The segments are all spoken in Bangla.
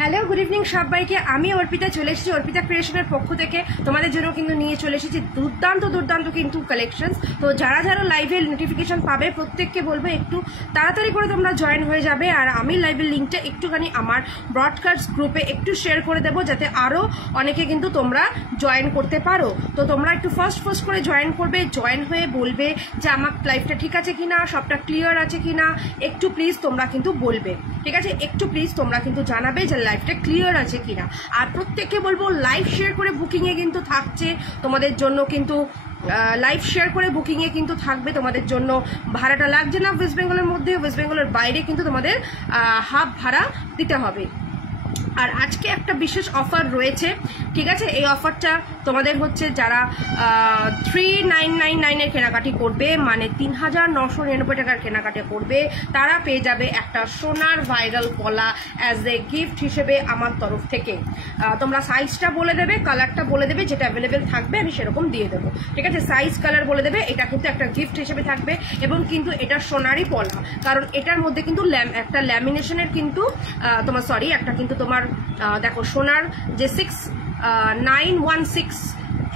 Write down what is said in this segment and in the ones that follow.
হ্যালো গুড ইভিনিং সবাইকে। আমি অর্পিতা চলে এসেছি অর্পিতা ক্রিয়েশনের পক্ষ থেকে তোমাদের জন্য কিন্তু নিয়ে চলে এসেছি দুর্দান্ত কিন্তু কালেকশনস। তো যারা যারা লাইভের নোটিফিকেশন পাবে প্রত্যেককে বলবো একটু তাড়াতাড়ি করে তোমরা জয়েন হয়ে যাবে। আর আমি লাইভের লিঙ্কটা একটুখানি আমার ব্রডকাস্ট গ্রুপে একটু শেয়ার করে দেবো যাতে আরও অনেকে কিন্তু তোমরা জয়েন করতে পারো। তো তোমরা একটু ফার্স্ট করে জয়েন করবে, জয়েন হয়ে বলবে যে আমার লাইভটা ঠিক আছে কিনা, সবটা ক্লিয়ার আছে কিনা, একটু প্লিজ তোমরা কিন্তু বলবে, ঠিক আছে? একটু প্লিজ তোমরা কিন্তু জানাবে যে লাইভটা ক্লিয়ার আছে কিনা। আর প্রত্যেককে বলবো লাইভ শেয়ার করে বুকিংয়ে কিন্তু থাকছে তোমাদের জন্য, কিন্তু লাইভ শেয়ার করে বুকিংয়ে কিন্তু থাকবে তোমাদের জন্য। ভাড়াটা লাগছে না ওয়েস্ট বেঙ্গলের মধ্যে, ওয়েস্ট বেঙ্গলের বাইরে কিন্তু তোমাদের হাফ ভাড়া দিতে হবে। আর আজকে একটা বিশেষ অফার রয়েছে, ঠিক আছে? এই অফারটা তোমাদের হচ্ছে যারা 3999 এর কেনাকাটি করবে, মানে 3999 টাকার কেনাকাটি করবে, তারা পেয়ে যাবে একটা সোনার ভাইরাল পলা অ্যাজ এ গিফট হিসেবে আমার তরফ থেকে। তোমরা সাইজটা বলে দেবে, কালারটা বলে দেবে, যেটা অ্যাভেলেবেল থাকবে আমি সেরকম দিয়ে দেবো, ঠিক আছে? সাইজ কালার বলে দেবে, এটা কিন্তু একটা গিফট হিসেবে থাকবে। এবং কিন্তু এটা সোনারই পলা, কারণ এটার মধ্যে কিন্তু একটা ল্যামিনেশনের কিন্তু তোমার একটা কিন্তু তোমার দেখো সোনার যে 6916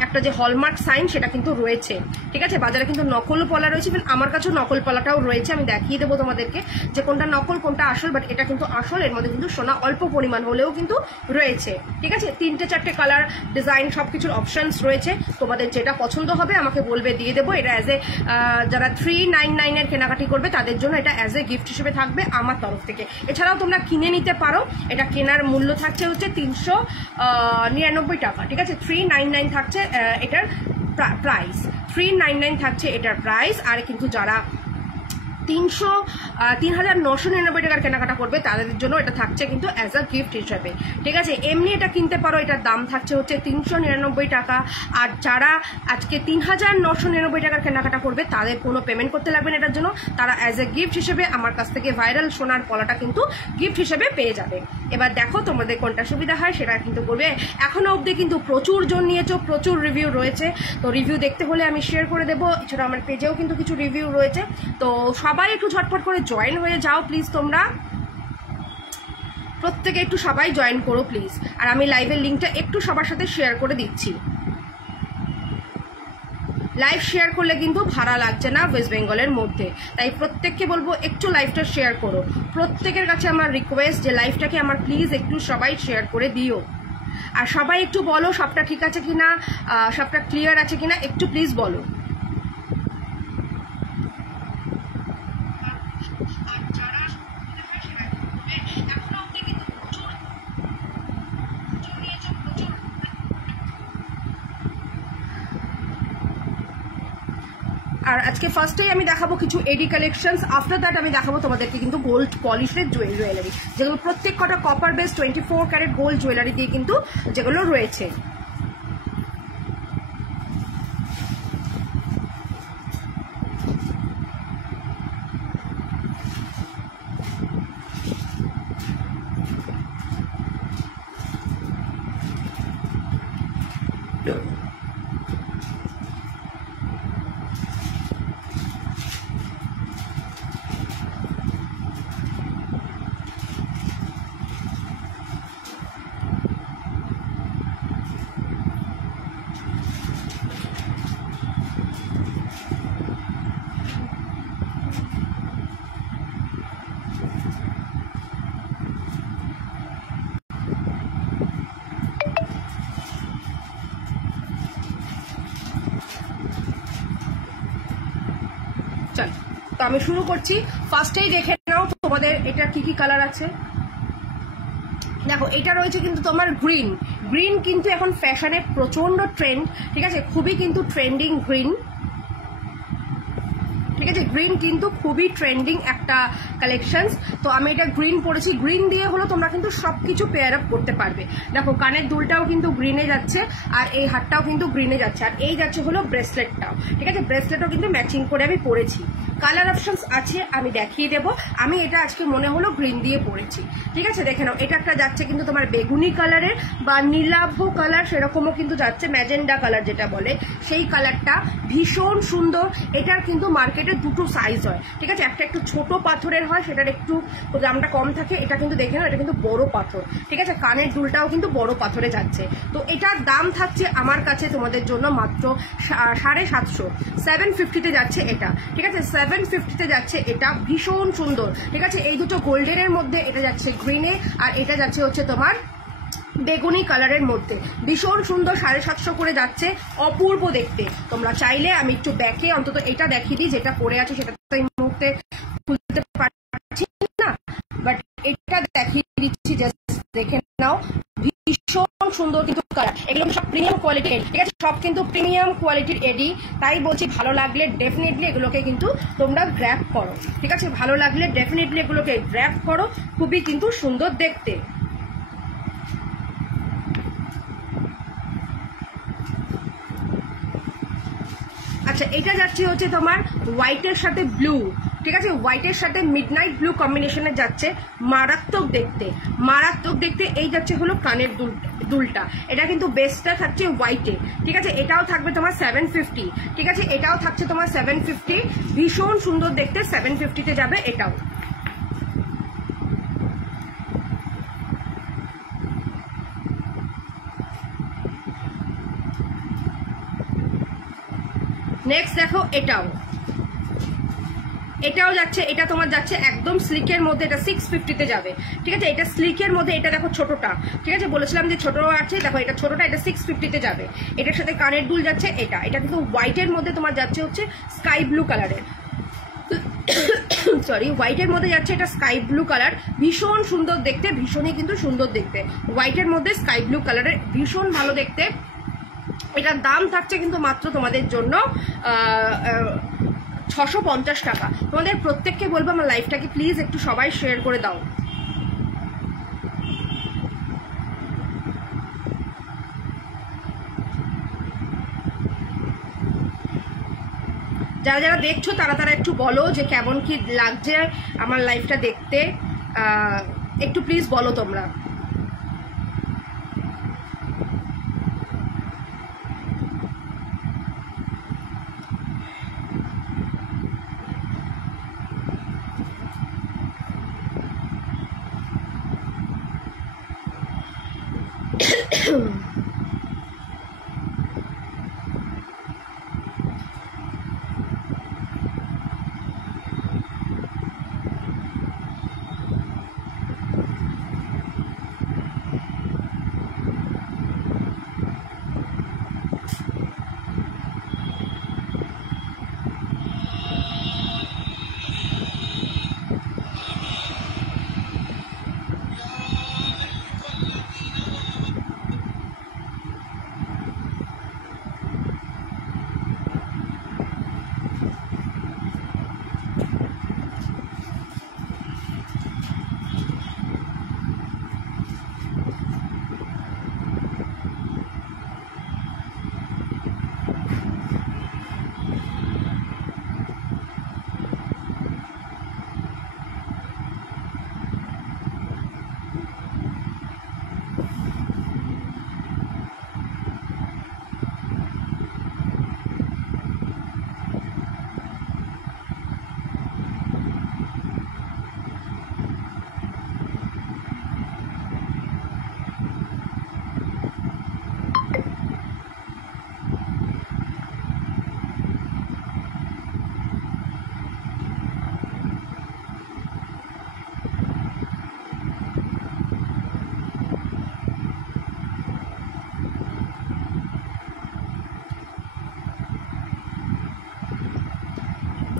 একটা যে হলমার্ক সাইন সেটা কিন্তু রয়েছে, ঠিক আছে? বাজারে কিন্তু নকল পলা রয়েছে, আমার কাছেও নকল পলাটাও রয়েছে, আমি দেখিয়ে দেবো তোমাদেরকে যে কোনটা নকল কোনটা আসল। বাট এটা কিন্তু আসল, এর মধ্যে কিন্তু সোনা অল্প পরিমাণ হলেও কিন্তু রয়েছে, ঠিক আছে? 3-4টে কালার ডিজাইন সবকিছুর অপশনস রয়েছে, তোমাদের যেটা পছন্দ হবে আমাকে বলবে, দিয়ে দেবো। এটা অ্যাজ এ যারা 3999 এর কেনাকাটি করবে তাদের জন্য এটা অ্যাজ এ গিফট হিসেবে থাকবে আমার তরফ থেকে। এছাড়াও তোমরা কিনে নিতে পারো, এটা কেনার মূল্য থাকছে হচ্ছে 399 টাকা, ঠিক আছে? 399 থাকছে এটার প্রাইস, 399 থাকছে এটার প্রাইস। আর কিন্তু যারা 3999 টাকার কেনাকাটা করবে তাদের জন্য এটা থাকছে কিন্তু অ্যাজ আ গিফট হিসাবে, ঠিক আছে? এমনি এটা কিনতে পারো, এটার দাম থাকছে হচ্ছে 399 টাকা। আর যারা আজকে 3999 টাকার কেনাকাটা করবে তাদের কোনো পেমেন্ট করতে লাগবে না এটার জন্য, তারা অ্যাজ এ গিফট হিসেবে আমার কাছ থেকে ভাইরাল সোনার পলাটা কিন্তু গিফট হিসেবে পেয়ে যাবে। এবার দেখো তোমাদের কোনটা সুবিধা হয় সেটা কিন্তু করবে। এখনো অবধি কিন্তু প্রচুর জন নিয়েছো, প্রচুর রিভিউ রয়েছে, তো রিভিউ দেখতে হলে আমি শেয়ার করে দেবো। এছাড়া আমার পেজেও কিন্তু কিছু রিভিউ রয়েছে, তো সবাই একটু ঝটপট করে জয়েন হয়ে যাও প্লিজ। তোমরা প্রত্যেকে একটু সবাই জয়েন করো প্লিজ। আর আমি লাইভের লিঙ্কটা একটু সবার সাথে শেয়ার করে দিচ্ছি। লাইভ শেয়ার করলে কিন্তু ভাড়া লাগছে না ওয়েস্ট বেঙ্গলের মধ্যে, তাই প্রত্যেককে বলবো একটু লাইভটা শেয়ার করো। প্রত্যেকের কাছে আমার রিকোয়েস্ট যে লাইভটাকে আমার প্লিজ একটু সবাই শেয়ার করে দিও। আর সবাই একটু বলো সবটা ঠিক আছে কিনা, সবটা ক্লিয়ার আছে কিনা, একটু প্লিজ বলো। আর আজকে ফার্স্টেই আমি দেখাবো কিছু এডি কালেকশনস, আফটার দ্যাট আমি দেখাবো তোমাদেরকে কিন্তু গোল্ড পলিশের জুয়েলারি, যেগুলো প্রত্যেক কটা copper base 24 carat gold jewellery দিয়ে কিন্তু যেগুলো রয়েছে। চলো, তো আমি শুরু করছি। ফার্স্টেই দেখে নাও তোমাদের এটা কি কি কালার আছে। দেখো এটা রয়েছে কিন্তু তোমার গ্রিন, গ্রিন কিন্তু এখন ফ্যাশনে প্রচন্ড ট্রেন্ড, ঠিক আছে? খুবই কিন্তু ট্রেন্ডিং গ্রিন, ঠিক আছে? গ্রিন কিন্তু খুবই ট্রেন্ডিং একটা কালেকশনস। তো আমি এটা গ্রিন পরেছি, গ্রিন দিয়ে হলো তোমরা কিন্তু সবকিছু পেয়ার আপ করতে পারবে। দেখো কানের দুলটাও কিন্তু গ্রিনে যাচ্ছে, আর এই হাতটাও কিন্তু গ্রিনে যাচ্ছে, আর এই যাচ্ছে হলো ব্রেসলেটটাও, ঠিক আছে? ব্রেসলেটও কিন্তু ম্যাচিং করে আমি পরেছি। কালার অপশনস আছে আমি দেখিয়ে দেবো। আমি এটা আজকে মনে হলো গ্রিন দিয়ে পরেছি, ঠিক আছে? দেখে নাও এটা একটা যাচ্ছে কিন্তু তোমার বেগুনি কালারের বা নীলাভ কালার, সেরকমও কিন্তু যাচ্ছে ম্যাজেন্ডা কালার যেটা বলে, সেই কালারটা ভীষণ সুন্দর। এটার কিন্তু মার্কেটে এটা দুটো সাইজ হয়, ঠিক আছে, একটা একটু ছোট পাথরের হয়, সেটার একটু দামটা কম থাকে। এটা কিন্তু দেখে নাও, এটা কিন্তু বড় পাথর, ঠিক আছে, কানের দুলটাও কিন্তু বড় পাথরে যাচ্ছে। তো এটার দাম থাকছে আমার কাছে তোমাদের জন্য মাত্র 750, 750-তে যাচ্ছে এটা, ঠিক আছে, 750-তে যাচ্ছে এটা। ভীষণ সুন্দর, ঠিক আছে, এই দুটো গোল্ডেনের মধ্যে এটা যাচ্ছে গ্রিনে, আর এটা যাচ্ছে হচ্ছে তোমার বেগুনি কালারের মধ্যে। ভীষণ সুন্দর, 750 করে যাচ্ছে, অপূর্ব দেখতে। তোমরা চাইলে আমি একটু ব্যাকে অন্তত এটা দেখিয়ে দিই, যেটা পরে আছে সেটা তো এই মুহূর্তে খুলতে পারছি না, বাট এটা দেখিয়ে দিচ্ছি, জাস্ট দেখে নাও। ভীষণ সুন্দর কিন্তু কালার, এগুলো সব প্রিমিয়াম কোয়ালিটির, ঠিক আছে, সব কিন্তু প্রিমিয়াম কোয়ালিটির এডি। তাই বলছি ভালো লাগলে ডেফিনেটলি এগুলোকে কিন্তু তোমরা গ্র্যাব করো, ঠিক আছে, ভালো লাগলে ডেফিনেটলি এগুলোকে গ্র্যাব করো, খুবই কিন্তু সুন্দর দেখতে। আচ্ছা, এটা যাচ্ছে হচ্ছে তোমার হোয়াইটের সাথে ব্লু, ঠিক আছে, হোয়াইটের সাথে মিডনাইট ব্লু কম্বিনেশনে যাচ্ছে, মারাত্মক দেখতে, মারাত্মক দেখতে। এই যাচ্ছে হলো কানের দুলটা, এটা কিন্তু বেসটা থাকছে হোয়াইটে, ঠিক আছে, এটাও থাকবে তোমার 750, ঠিক আছে, এটাও থাকছে তোমার 750, ভীষণ সুন্দর দেখতে, 750-তে যাবে এটাও। নেক্সট দেখো, এটাও যাচ্ছে, এটা তোমার যাচ্ছে একদম স্লিকের মধ্যে, এটা 650-তে যাবে, ঠিক আছে, এটা স্লিকের মধ্যে। এটা দেখো ছোটটা, ঠিক আছে, বলেছিলাম যে ছোট আছে, দেখো এটা ছোটটা, এটা 650-তে যাবে। এটার সাথে কানের দুল যাচ্ছে, এটা কিন্তু হোয়াইটের মধ্যে তোমার যাচ্ছে হচ্ছে স্কাই ব্লু কালারের, সরি, হোয়াইটের মধ্যে যাচ্ছে এটা স্কাই ব্লু কালার, ভীষণ সুন্দর দেখতে, ভীষণই কিন্তু সুন্দর দেখতে, হোয়াইটের মধ্যে স্কাই ব্লু কালারের, ভীষণ ভালো দেখতে। এটার দাম থাকছে কিন্তু মাত্র তোমাদের জন্য 650 টাকা। তোমাদের প্রত্যেককে বলবো আমার লাইফটাকে প্লিজ একটু সবাই শেয়ার করে দাও। যারা যারা দেখছো তারা একটু বলো যে কেমন কি লাগছে আমার লাইফটা দেখতে, একটু প্লিজ বলো তোমরা।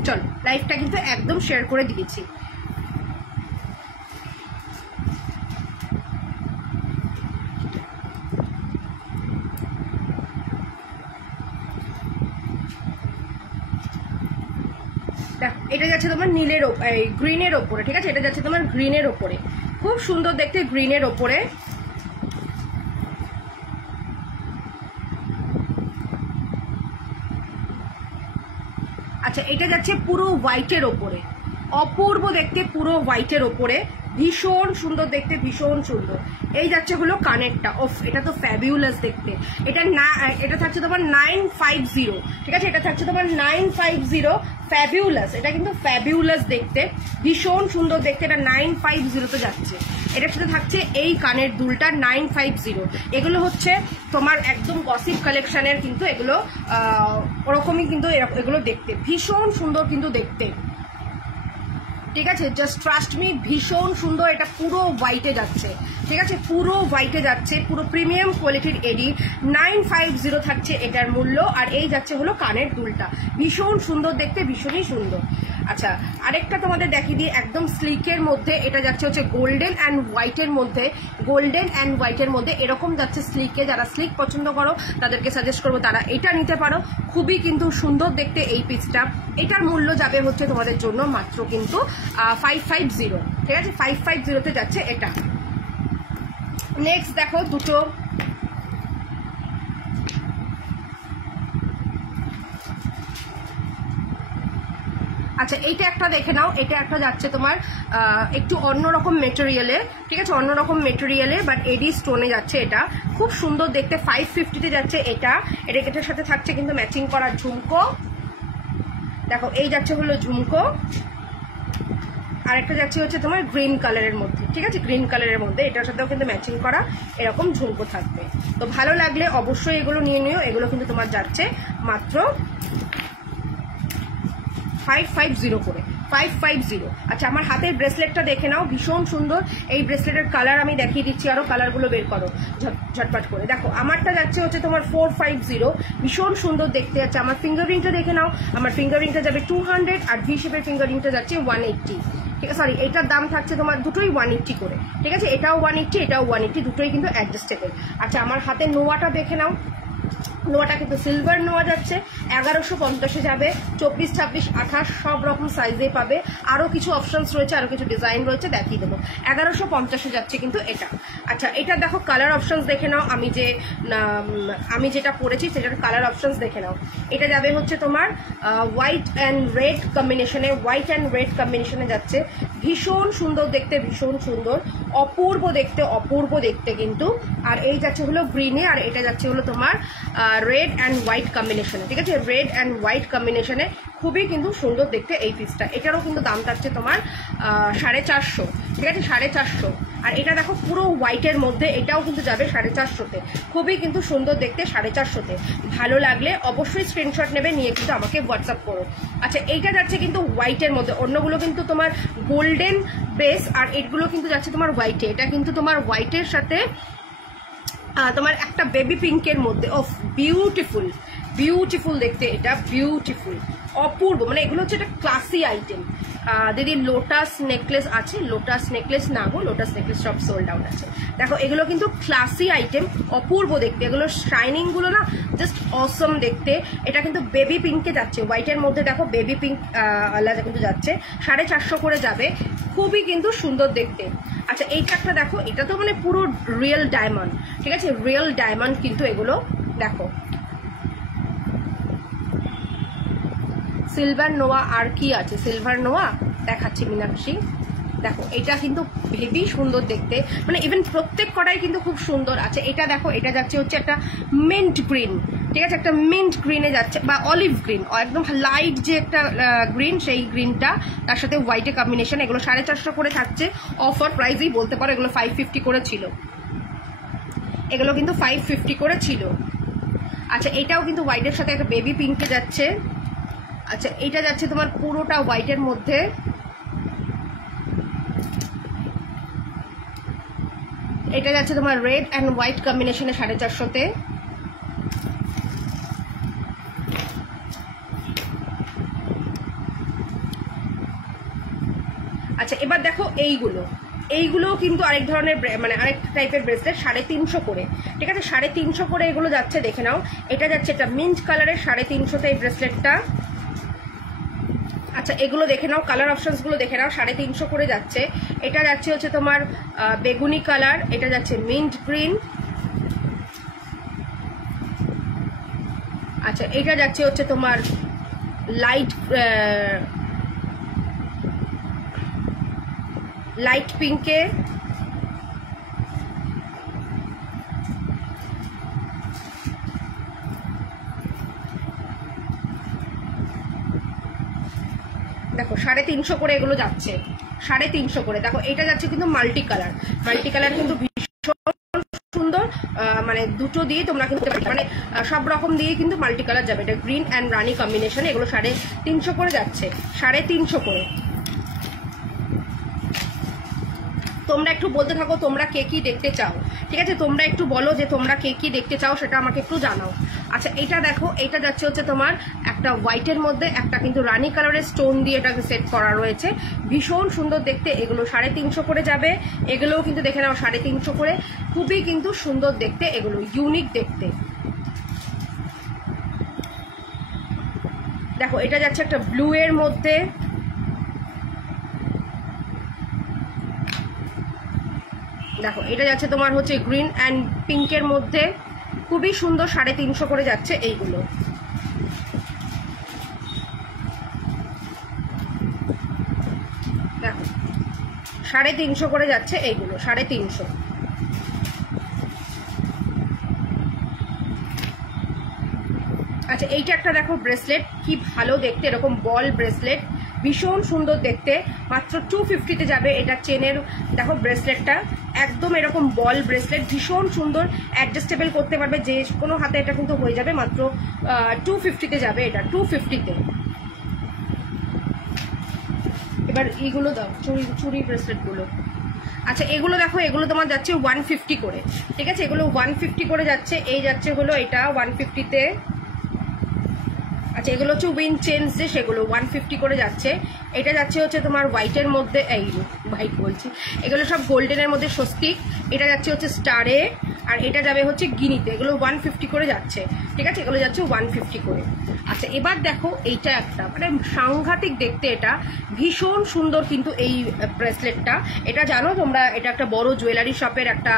চলো, লাইভটা কিন্তু একদম শেয়ার করে দিয়েছি। এটা যাচ্ছে তোমার নীলের গ্রিনের ওপরে, ঠিক আছে, এটা যাচ্ছে তোমার গ্রিনের ওপরে, খুব সুন্দর দেখতে, গ্রিনের ওপরে। আচ্ছা, এটা যাচ্ছে পুরো হোয়াইটের ওপরে, অপূর্ব দেখতে, পুরো হোয়াইটের ওপরে, ভীষণ সুন্দর দেখতে, ভীষণ সুন্দর। এই যাচ্ছে হলো কানেরটা, ওফ এটা তো ফ্যাবিউলাস দেখতে। এটা থাকছে তোমার 950, ঠিক আছে, এটা থাকছে তোমার 950, ফ্যাবিউলাস, এটা কিন্তু ফ্যাবিউলাস দেখতে, ভীষণ সুন্দর দেখতে। এটা 950 যাচ্ছে। এটার সাথে থাকছে এই কানের দুলটা 950। এগুলো হচ্ছে তোমার একদম গসিপ কালেকশনের, কিন্তু এগুলো ওরকমই কিন্তু এগুলো দেখতে ভীষণ সুন্দর কিন্তু দেখতে, ঠিক আছে। জাস্ট ট্রাস্ট মি, ভীষণ সুন্দর। এটা পুরো হোয়াইটে যাচ্ছে, ঠিক আছে, পুরো হোয়াইটে যাচ্ছে, পুরো প্রিমিয়াম কোয়ালিটির এডি। 950 থাকছে এটার মূল্য। আর এই যাচ্ছে হলো কানের দুলটা, ভীষণ সুন্দর দেখতে, ভীষণই সুন্দর। আচ্ছা, আরেকটা তোমাদের দেখিয়ে দিই একদম স্লিকের মধ্যে। এটা যাচ্ছে হচ্ছে গোল্ডেন অ্যান্ড হোয়াইটের মধ্যে, গোল্ডেন অ্যান্ড হোয়াইটের মধ্যে এরকম যাচ্ছে স্লিকে। যারা স্লিক পছন্দ করো তাদেরকে সাজেস্ট করবো তারা এটা নিতে পারো, খুবই কিন্তু সুন্দর দেখতে এই পিসটা। এটার মূল্য যাবে হচ্ছে তোমাদের জন্য মাত্র কিন্তু 550, ঠিক আছে, 550 যাচ্ছে এটা। নেক্সট দেখো দুটো, আচ্ছা এইটা একটা দেখে নাও। এটা একটা যাচ্ছে তোমার একটু অন্যরকম মেটেরিয়ালে, ঠিক আছে, অন্যরকম মেটেরিয়ালে, বাট এডি স্টোনে যাচ্ছে। এটা খুব সুন্দর দেখতে, 550 যাচ্ছে এটা। এটার সাথে থাকছে কিন্তু ম্যাচিং করা ঝুমকো, দেখো এই যাচ্ছে হলো ঝুমকো। আর একটা যাচ্ছে হচ্ছে তোমার গ্রিন কালারের মধ্যে, ঠিক আছে, গ্রিন কালারের মধ্যে এটার সাথেও কিন্তু ম্যাচিং করা এরকম ঝুমকো থাকবে। তো ভালো লাগলে অবশ্যই এগুলো নিয়ে নিও। এগুলো কিন্তু তোমার যাচ্ছে মাত্র 550 করে, 550। আচ্ছা, আমার হাতের ব্রেসলেটটা দেখে নাও, ভীষণ সুন্দর। এই ব্রেসলেটের কালার আমি দেখিয়ে দিচ্ছি, আরো কালারগুলো বের করো ঝটপট করে। দেখো আমারটা যাচ্ছে হচ্ছে তোমার 450, ভীষণ সুন্দর দেখতে যাচ্ছে। আমার ফিঙ্গার রিংটা দেখে নাও, আমার ফিঙ্গার রিংটা যাবে 200 আর ভি শেপের ফিঙ্গার রিংটা যাচ্ছে 180, ঠিক আছে, সরি এটার দাম থাকছে তোমার দুটোই 180 করে, ঠিক আছে, এটাও 180 এটাও 180, দুটোই কিন্তু অ্যাডজাস্টেবল। আচ্ছা, আমার হাতে নোয়াটা দেখে নাও, নোয়াটা কিন্তু সিলভার নোয়া যাচ্ছে, 1150 যাবে। 24, 26, 28 সব রকম সাইজে পাবে। আরো কিছু অপশনস রয়েছে, আরো কিছু ডিজাইন রয়েছে, দেখিয়ে দেবো। 1150 যাচ্ছে কিন্তু এটা। আচ্ছা, এটা দেখো কালার অপশনস দেখে নাও। আমি যেটা পরেছি সেটার কালার অপশনস দেখে নাও। এটা যাবে হচ্ছে তোমার হোয়াইট অ্যান্ড রেড কম্বিনেশনে, হোয়াইট অ্যান্ড রেড কম্বিনেশনে যাচ্ছে, ভীষণ সুন্দর দেখতে, ভীষণ সুন্দর, অপূর্ব দেখতে, অপূর্ব দেখতে কিন্তু। আর এই যাচ্ছে হলো গ্রিনে, আর এটা যাচ্ছে হলো তোমার রেড অ্যান্ড হোয়াইট কম্বিনেশনে, ঠিক আছে, রেড অ্যান্ড হোয়াইট কম্বিনেশনে, খুবই কিন্তু সুন্দর দেখতে এই পিসটা। এটারও কিন্তু দাম থাকছে তোমার 450, ঠিক আছে, 450। আর এটা দেখো পুরো হোয়াইটের মধ্যে, এটাও কিন্তু যাবে 450-তে, খুবই কিন্তু সুন্দর দেখতে, 450-তে। ভালো লাগলে অবশ্যই স্ক্রিনশট নেবে, নিয়ে কিন্তু আমাকে হোয়াটসঅ্যাপ করো। আচ্ছা, এইটা যাচ্ছে কিন্তু হোয়াইটের মধ্যে, অন্যগুলো কিন্তু তোমার গোল্ডেন বেস, আর এগুলো কিন্তু যাচ্ছে তোমার হোয়াইটে। এটা কিন্তু তোমার হোয়াইটের সাথে তোমার একটা বেবি পিঙ্কের মধ্যে, অফ বিউটিফুল, বিউটিফুল দেখতে, এটা বিউটিফুল, অপূর্ব, মানে এগুলো হচ্ছে একটা ক্লাসি আইটেম। দিদি লোটাস নেকলেস আছে, লোটাস নেকলেস না গো, লোটাস নেকলেস সব সোল্ড আউট আছে। দেখো এগুলো কিন্তু ক্লাসি আইটেম, অপূর্ব দেখতে, এগুলো শাইনিং গুলো না জাস্ট অসম দেখতে। এটা কিন্তু বেবি পিঙ্কে যাচ্ছে, হোয়াইটের মধ্যে দেখো বেবি পিঙ্ক আলাদা কিন্তু যাচ্ছে, 450 করে যাবে, খুবই কিন্তু সুন্দর দেখতে। আচ্ছা, এইটা একটা দেখো, এটা তো মানে পুরো রিয়েল ডায়মন্ড, ঠিক আছে, রিয়েল ডায়মন্ড কিন্তু এগুলো। দেখো সিলভার নোয়া, আর কি আছে, সিলভার নোয়া দেখাচ্ছি মীনাক্ষী। দেখো এটা কিন্তু হেভি সুন্দর দেখতে, মানে ইভেন প্রত্যেক কটাই কিন্তু খুব সুন্দর আছে। এটা দেখো, এটা যাচ্ছে হচ্ছে একটা মিন্ট গ্রিন, ঠিক আছে, একটা মিন্ট গ্রিনে যাচ্ছে, বা অলিভ গ্রিন, একদম লাইট যে একটা গ্রিন, সেই গ্রিনটা তার সাথে হোয়াইটের কম্বিনেশন। এগুলো 450 করে থাকছে, অফার প্রাইসেই বলতে পারো। এগুলো 550 করে ছিল, এগুলো কিন্তু 550 করে ছিল। আচ্ছা, এটাও কিন্তু হোয়াইটের সাথে একটা বেবি পিঙ্কে যাচ্ছে। আচ্ছা, এটা যাচ্ছে তোমার পুরোটা হোয়াইটের মধ্যে, এটা যাচ্ছে তোমার রেড অ্যান্ড হোয়াইট কম্বিনেশনে 450-তে। আচ্ছা, এবার দেখো এইগুলো কিন্তু আরেক ধরনের, মানে আরেক টাইপের ব্রেসলেট, 350 করে, ঠিক আছে, 350 করে এগুলো যাচ্ছে, দেখে নাও। এটা যাচ্ছে একটা মিন্ট কালারের, 350-তে এই ব্রেসলেটটা। আচ্ছা, এগুলো দেখে নাও, কালার অপশনস গুলো দেখে নাও, 350 করে যাচ্ছে। এটা যাচ্ছে হচ্ছে তোমার বেগুনি কালার, এটা যাচ্ছে মিন্ট গ্রিন। আচ্ছা, এটা যাচ্ছে হচ্ছে তোমার লাইট পিঙ্কে। 350 করে এগুলো যাচ্ছে, 350 করে। দেখো এটা যাচ্ছে কিন্তু মাল্টি কালার কিন্তু ভীষণ সুন্দর, মানে দুটো দিয়ে তোমরা কিন্তু মানে সব রকম দিয়ে কিন্তু মাল্টি কালার যাবে। এটা গ্রিন অ্যান্ড রানি কম্বিনেশন, এগুলো 350 করে যাচ্ছে, 350 করে। তোমরা একটু বলতে থাকো তোমরা কে কি দেখতে চাও, ঠিক আছে? তোমরা একটু বলো যে তোমরা কে কি দেখতে চাও, সেটা আমাকে একটু জানাও। আচ্ছা এটা দেখো, এটা যাচ্ছে হচ্ছে তোমার একটা হোয়াইটের মধ্যে একটা কিন্তু রানি কালারের স্টোন দিয়ে এটাকে সেট করা রয়েছে, ভীষণ সুন্দর দেখতে। এগুলো 350 করে যাবে, এগুলোও কিন্তু দেখে নাও 350 করে, খুবই কিন্তু সুন্দর দেখতে, এগুলো ইউনিক দেখতে। দেখো এটা যাচ্ছে একটা ব্লু এর মধ্যে, দেখো এটা যাচ্ছে তোমার হচ্ছে গ্রিন অ্যান্ড পিঙ্কের মধ্যে, খুবই সুন্দর, 350 করে যাচ্ছে এইগুলো। দেখো 350 করে যাচ্ছে এইগুলো, 350। আচ্ছা এইটা একটা দেখো ব্রেসলেট, কি ভালো দেখতে, এরকম বল ব্রেসলেট, ভীষণ সুন্দর দেখতে, মাত্র 250-তে যাবে। এটা চেনের দেখো ব্রেসলেটটা একদম এরকম বল ব্রেসলেট, ভীষণ সুন্দর, অ্যাডজাস্টেবল করতে পারবে যে কোনো হাতে, এটা কিন্তু হয়ে যাবে, মাত্র 250-তে যাবে এটা, 250-তে। এবার এইগুলো দাও, চুড়ি ব্রেসলেটগুলো। আচ্ছা এগুলো দেখো, এগুলো তোমার যাচ্ছে 150 করে, ঠিক আছে? এগুলো 150 করে যাচ্ছে, এই যাচ্ছে হলো এটা 150-তে। আচ্ছা এগুলো হচ্ছে উইন চেনস যে, সেগুলো 150 করে যাচ্ছে। এটা যাচ্ছে হচ্ছে তোমার হোয়াইটের মধ্যে, এই হোয়াইট বলছি, এগুলো সব গোল্ডেনের মধ্যে স্বস্তিক। এটা যাচ্ছে হচ্ছে স্টারে, আর এটা যাবে হচ্ছে গিনিতে, এগুলো 150 করে যাচ্ছে, ঠিক আছে? এগুলো যাচ্ছে 150 করে। আচ্ছা এবার দেখো এইটা একটা মানে সাংঘাতিক দেখতে, এটা ভীষণ সুন্দর কিন্তু এই ব্রেসলেটটা। এটা জানো তোমরা, এটা একটা বড় জুয়েলারি শপের একটা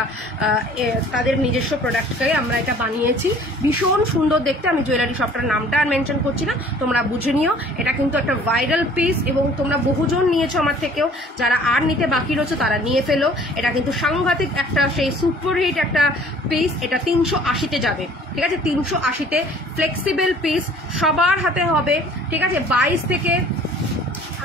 তাদের নিজস্ব প্রোডাক্টকে আমরা এটা বানিয়েছি, ভীষণ সুন্দর দেখতে। আমি জুয়েলারি শপটার নামটা আর মেনশন করছি না, তোমরা বুঝে নিও। এটা কিন্তু একটা ভাইরাল পিস, এবং তোমরা বহুজন নিয়েছো আমার থেকেও, যারা আর নিতে বাকি রয়েছে তারা নিয়ে ফেলো। এটা কিন্তু সাংঘাতিক একটা সেই সুপারহিট একটা পিস, এটা 380-তে যাবে, ঠিক আছে? 380-তে ফ্লেক্সিবল পিস, সবার হাতে হবে, ঠিক আছে? 22 থেকে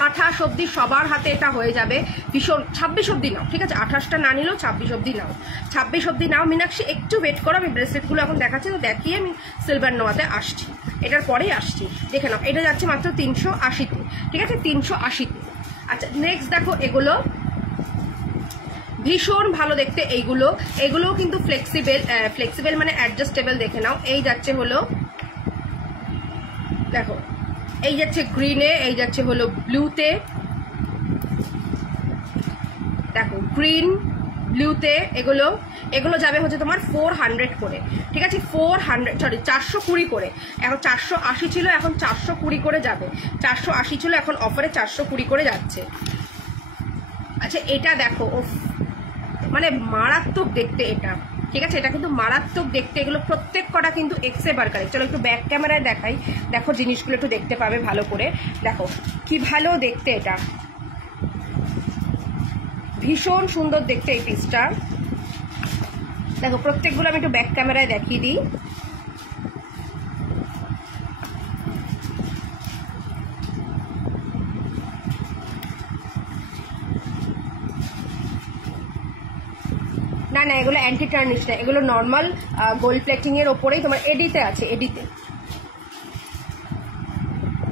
28 অব্দি সবার হাতে এটা হয়ে যাবে, ভীষণ। 26 অব্দি নাও, ঠিক আছে? 28টা না নিলেও 26 অব্দি নাও, 26 অব্দি নাও। মীনাক্ষী একটু ওয়েট করো, আমি ব্রেসলেটগুলো এখন দেখাচ্ছি, তো দেখিয়ে আমি সিলভার নোয়াতে আসছি, এটার পরেই আসছি, দেখে নাও। এটা যাচ্ছে মাত্র 380-তে, ঠিক আছে? 380-তে। আচ্ছা নেক্সট দেখো, এগুলো ভীষণ ভালো দেখতে, এগুলোও কিন্তু ফ্লেক্সিবল মানে অ্যাডজাস্টেবল, দেখে নাও। এই যাচ্ছে হলো দেখো, এই যাচ্ছে গ্রিনে, এই যাচ্ছে হলো ব্লুতে, দেখো গ্রিন ব্লুতে, এগুলো যাবে হচ্ছে তোমার 400 করে, ঠিক আছে? 420 করে। এখন 480 ছিল, এখন 420 করে যাবে, 480 ছিল, এখন অফারে 420 করে যাচ্ছে। আচ্ছা এটা দেখো, মানে মারাত্মক দেখতে এটা, ঠিক আছে? এটা কিন্তু মারাত্মক দেখতে, এগুলো প্রত্যেক কটা কিন্তু এক্সে বার্কারে। চলো একটু ব্যাক ক্যামেরায় দেখাই, দেখো জিনিসগুলো একটু দেখতে পাবে ভালো করে, দেখো কি ভালো দেখতে, এটা ভীষণ সুন্দর দেখতে এই পিসটা। দেখো প্রত্যেকগুলো আমি একটু ব্যাক ক্যামেরায় দেখিয়ে দিই। না না, এগুলো অ্যান্টি টার্নিশ না, এগুলো নর্মাল গোল্ড প্লেটিং এর ওপরেই তোমার এডিতে আছে, এডিতে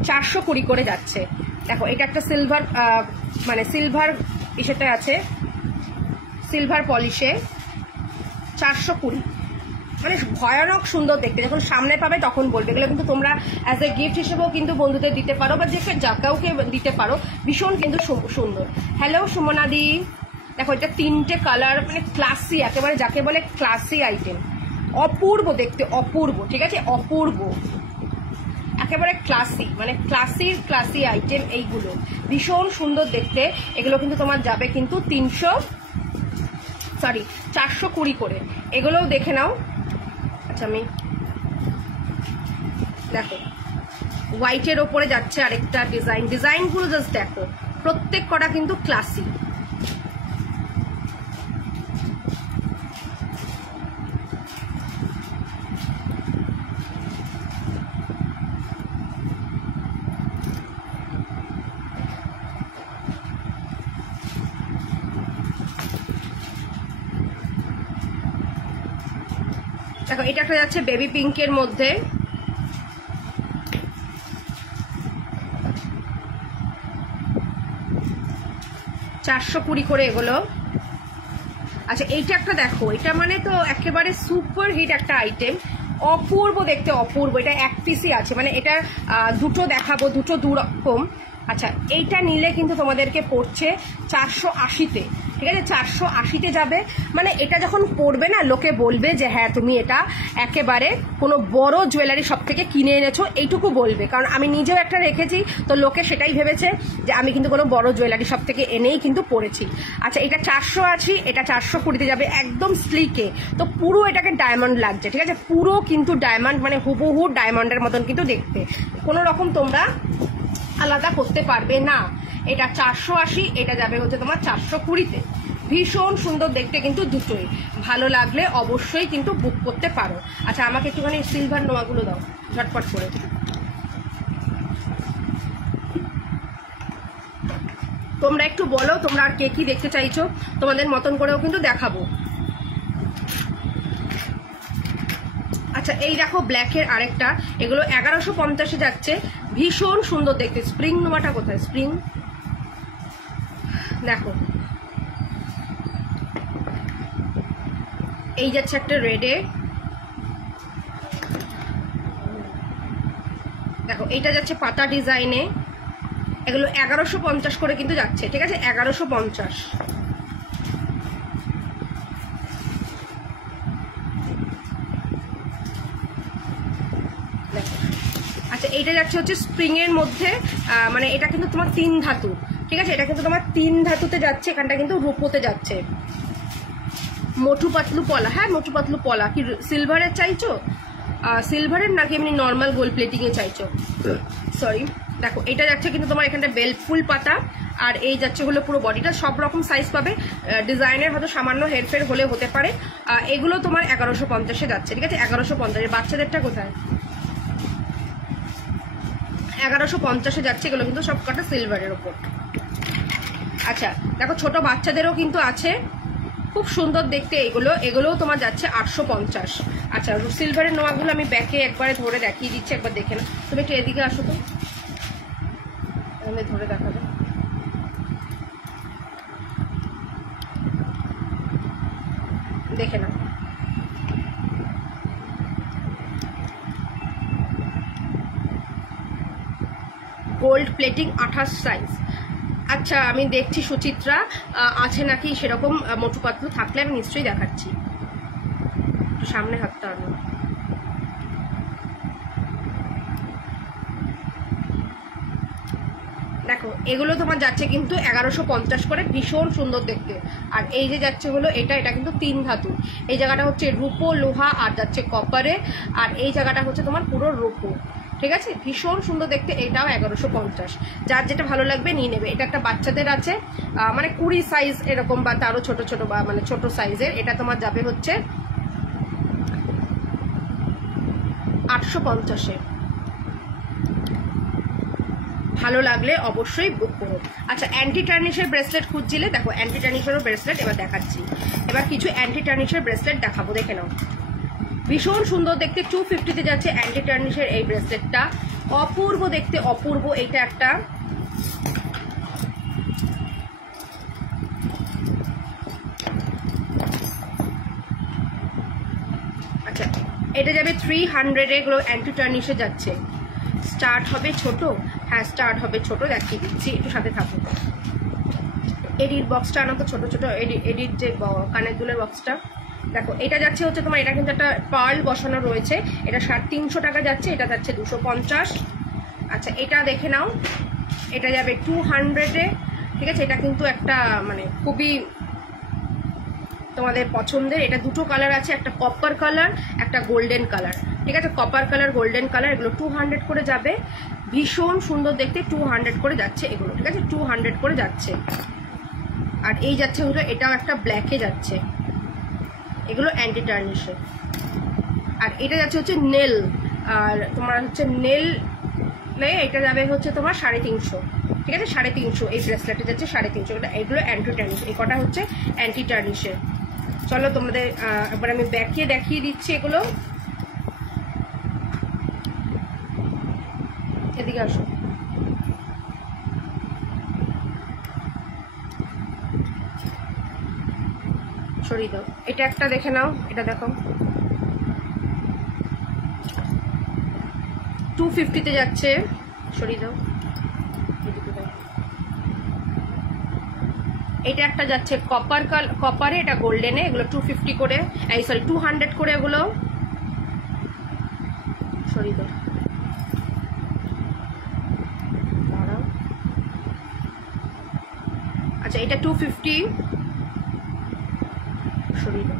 420 করে যাচ্ছে। দেখো এটা একটা সিলভার মানে সিলভার ইসেতে আছে, সিলভার পলিশে 420, মানে ভয়ানক সুন্দর দেখতে। যখন সামনে পাবে তখন বলবে। এগুলো কিন্তু তোমরা অ্যাজ এ গিফট হিসেবেও কিন্তু বন্ধুদের দিতে পারো, বা যে কাউকে দিতে পারো, ভীষণ কিন্তু সুন্দর। হ্যালো সুমনাদি, দেখো এটা 3টে কালার, মানে ক্লাসি, একেবারে যাকে বলে ক্লাসি আইটেম, অপূর্ব দেখতে, অপূর্ব, ঠিক আছে? অপূর্ব, একেবারে ক্লাসি, মানে ক্লাসি আইটেম এইগুলো, ভীষণ সুন্দর দেখতে। এগুলো কিন্তু তোমার যাবে কিন্তু 420 করে, এগুলোও দেখে নাও। আচ্ছা আমি দেখো হোয়াইটের ওপরে যাচ্ছে আরেকটা ডিজাইনগুলো জাস্ট দেখো, প্রত্যেক কটা কিন্তু ক্লাসি। দেখো এটা একটা যাচ্ছে বেবি পিঙ্কের মধ্যে, $420 করে এগুলো। আচ্ছা এইটা একটা দেখো, এটা মানে তো একেবারে সুপার হিট একটা আইটেম, অপূর্ব দেখতে, অপূর্ব। এটা এক পিসই আছে, মানে এটা দুটো দেখাবো, দুটো দুরকম। আচ্ছা এইটা নিলে কিন্তু তোমাদেরকে পড়ছে 480-তে, ঠিক আছে? 480-তে যাবে। মানে এটা যখন পড়বে না, লোকে বলবে যে হ্যাঁ তুমি এটা একেবারে কোনো বড় জুয়েলারি শপ থেকে কিনে এনেছো, এইটুকু বলবে। কারণ আমি নিজেও একটা রেখেছি, তো লোকে সেটাই ভেবেছে যে আমি কিন্তু কোনো বড় জুয়েলারি শপ থেকে এনেই কিন্তু পড়েছি। আচ্ছা এটা 480, এটা 420-তে যাবে, একদম স্লিকে। তো পুরো এটাকে ডায়মন্ড লাগছে, ঠিক আছে? পুরো কিন্তু ডায়মন্ড, মানে হুবহু ডায়মন্ডের মতন কিন্তু দেখতে, কোনো রকম তোমরা আলাদা করতে পারবে না। এটা 480, এটা যাবে হচ্ছে তোমার 420-তে। ভীষণ সুন্দর দেখতে কিন্তু দুটোই। ভালো লাগলে অবশ্যই কিন্তু বুক করতে পারো। আচ্ছা আমাকে একটুখানি সিলভার নোয়াগুলো দাও ঝটপট করে। তোমরা একটু বলো তোমরা আর কে কি দেখতে চাইছো, তোমাদের মতন করেও কিন্তু দেখাবো। আচ্ছা এই দেখো ব্ল্যাকের আরেকটা, এগুলো 1150-এ যাচ্ছে, ভীষণ সুন্দর দেখতে। স্প্রিং নোয়াটা কোথায়? স্প্রিং দেখো, এই যাচ্ছে একটা রেডে, দেখো এইটা যাচ্ছে পাতা ডিজাইনে, এগুলো 1150 করে কিন্তু যাচ্ছে, ঠিক আছে? 1150। আচ্ছা এইটা যাচ্ছে হচ্ছে স্প্রিং এর মধ্যে, মানে এটা কিন্তু তোমার 3 ধাতু, ঠিক আছে? এটা কিন্তু তোমার 3 ধাতুতে যাচ্ছে, এখানটা কিন্তু রূপোতে যাচ্ছে। মোটু পাতলু পলা, হ্যাঁ মোটু পাতলু পলা। কি সিলভারের চাইছো? সিলভারের নাকি এমনি নর্মাল গোল্ড প্লেটিং এ চাইছো? সরি, দেখো এটা যাচ্ছে কিন্তু তোমার এখানটা বেল ফুল পাতা, আর এই যাচ্ছে হলো পুরো বডিটা। সব রকম সাইজ পাবে, ডিজাইনের হয়তো সামান্য হেরফের হলে হতে পারে। এগুলো তোমার 1150-এ যাচ্ছে, ঠিক আছে? 1150। বাচ্চাদেরটা কোথায়? 1150-এ যাচ্ছে, এগুলো কিন্তু সব কটা সিলভারের ওপর। আচ্ছা দেখো ছোট বাচ্চাদেরও কিন্তু আছে, খুব সুন্দর দেখতে এগুলো, এগুলোও তোমার যাচ্ছে 850। আচ্ছা সিলভারের নোয়াগুলো আমি ব্যাকে একবারে ধরে দেখিয়ে দিচ্ছি, একবার দেখে না। তুমি একটু এদিকে আসো তো, আমি ধরে দেখাবো। দেখে না, গোল্ড প্লেটিং 28 সাইজ। আচ্ছা আমি দেখছি সুচিত্রা আছে নাকি সেরকম মোটু পাতলু, থাকলে আমি নিশ্চয়ই দেখাচ্ছি। সামনে হাতটা আনো। দেখো এগুলো তোমার যাচ্ছে কিন্তু 1150 করে, ভীষণ সুন্দর দেখতে। আর এই যে যাচ্ছে হলো এটা, এটা কিন্তু 3 ধাতু। এই জায়গাটা হচ্ছে রূপো, লোহা, আর যাচ্ছে কপারে, আর এই জায়গাটা হচ্ছে তোমার পুরো রূপো, ঠিক আছে? ভীষণ সুন্দর দেখতে, এটাও 1150। যার যেটা ভালো লাগবে নিয়ে নেবে। এটা একটা বাচ্চাদের আছে, মানে 20 সাইজ এরকম, বা তারও ছোট ছোট, বা মানে ছোট সাইজের। এটা তোমার যাবে হচ্ছে 850-এ। ভালো লাগলে অবশ্যই বুক করো। আচ্ছা অ্যান্টি টার্নিশের ব্রেসলেট খুঁজছিলে, দেখো অ্যান্টি টার্নিশেরও ব্রেসলেট এবার দেখাচ্ছি। এবার কিছু অ্যান্টি টার্নিশের ব্রেসলেট দেখাবো, দেখে নাও। ভীষণ সুন্দর দেখতে, 250-তে যাচ্ছে অ্যান্টি টার্নিশের এই ব্রেসলেটটা, অপূর্ব দেখতে, অপূর্ব। এইটা একটা, আচ্ছা এটা যাবে 300-এ, এগুলো অ্যান্টি টার্নিশে যাচ্ছে। স্টার্ট হবে ছোট, হ্যাঁ স্টার্ট হবে ছোট, দেখিয়ে দিচ্ছি, একটু সাথে থাকুন। এডিট বক্সটা আনো তো, ছোট ছোট এডিট যে কানের দুলের বক্সটা। দেখো এটা যাচ্ছে হচ্ছে তোমার, এটা কিন্তু একটা পার্ল বসানো রয়েছে, এটা 350 টাকা যাচ্ছে, এটা যাচ্ছে 250। আচ্ছা এটা দেখে নাও, এটা যাবে 200-এ, ঠিক আছে? এটা কিন্তু একটা মানে খুবই তোমাদের পছন্দের। এটা দুটো কালার আছে, একটা কপার কালার, একটা গোল্ডেন কালার, ঠিক আছে? কপার কালার, গোল্ডেন কালার, এগুলো 200 করে যাবে। ভীষণ সুন্দর দেখতে, 200 করে যাচ্ছে এগুলো, ঠিক আছে? 200 করে যাচ্ছে। আর এই যাচ্ছে হলো, এটাও একটা ব্ল্যাকে যাচ্ছে, এগুলো অ্যান্টি টার্নিশে। আর এটা যাচ্ছে হচ্ছে নেল, আর তোমার হচ্ছে নেল, এটা যাবে হচ্ছে তোমার 350, ঠিক আছে? 350 এই ব্রেসলেটে যাচ্ছে 350। এগুলো অ্যান্টি টার্নিশ, এই কটা হচ্ছে অ্যান্টি টার্নিশের। চলো তোমাদের একবার আমি ব্যাকে দেখিয়ে দিচ্ছি এগুলো। এদিকে আসো। সরিয়ে দাও। এটা একটা দেখে নাও, এটা দেখো 250-তে যাচ্ছে। সরিয়ে দাও। এটা একটা যাচ্ছে কপারে, এটা গোল্ডেনে, এগুলো 250 করে, এই সরি 200 করে এগুলো। সরিয়ে দাও। আচ্ছা এটা 250। সরিয়ে দাও।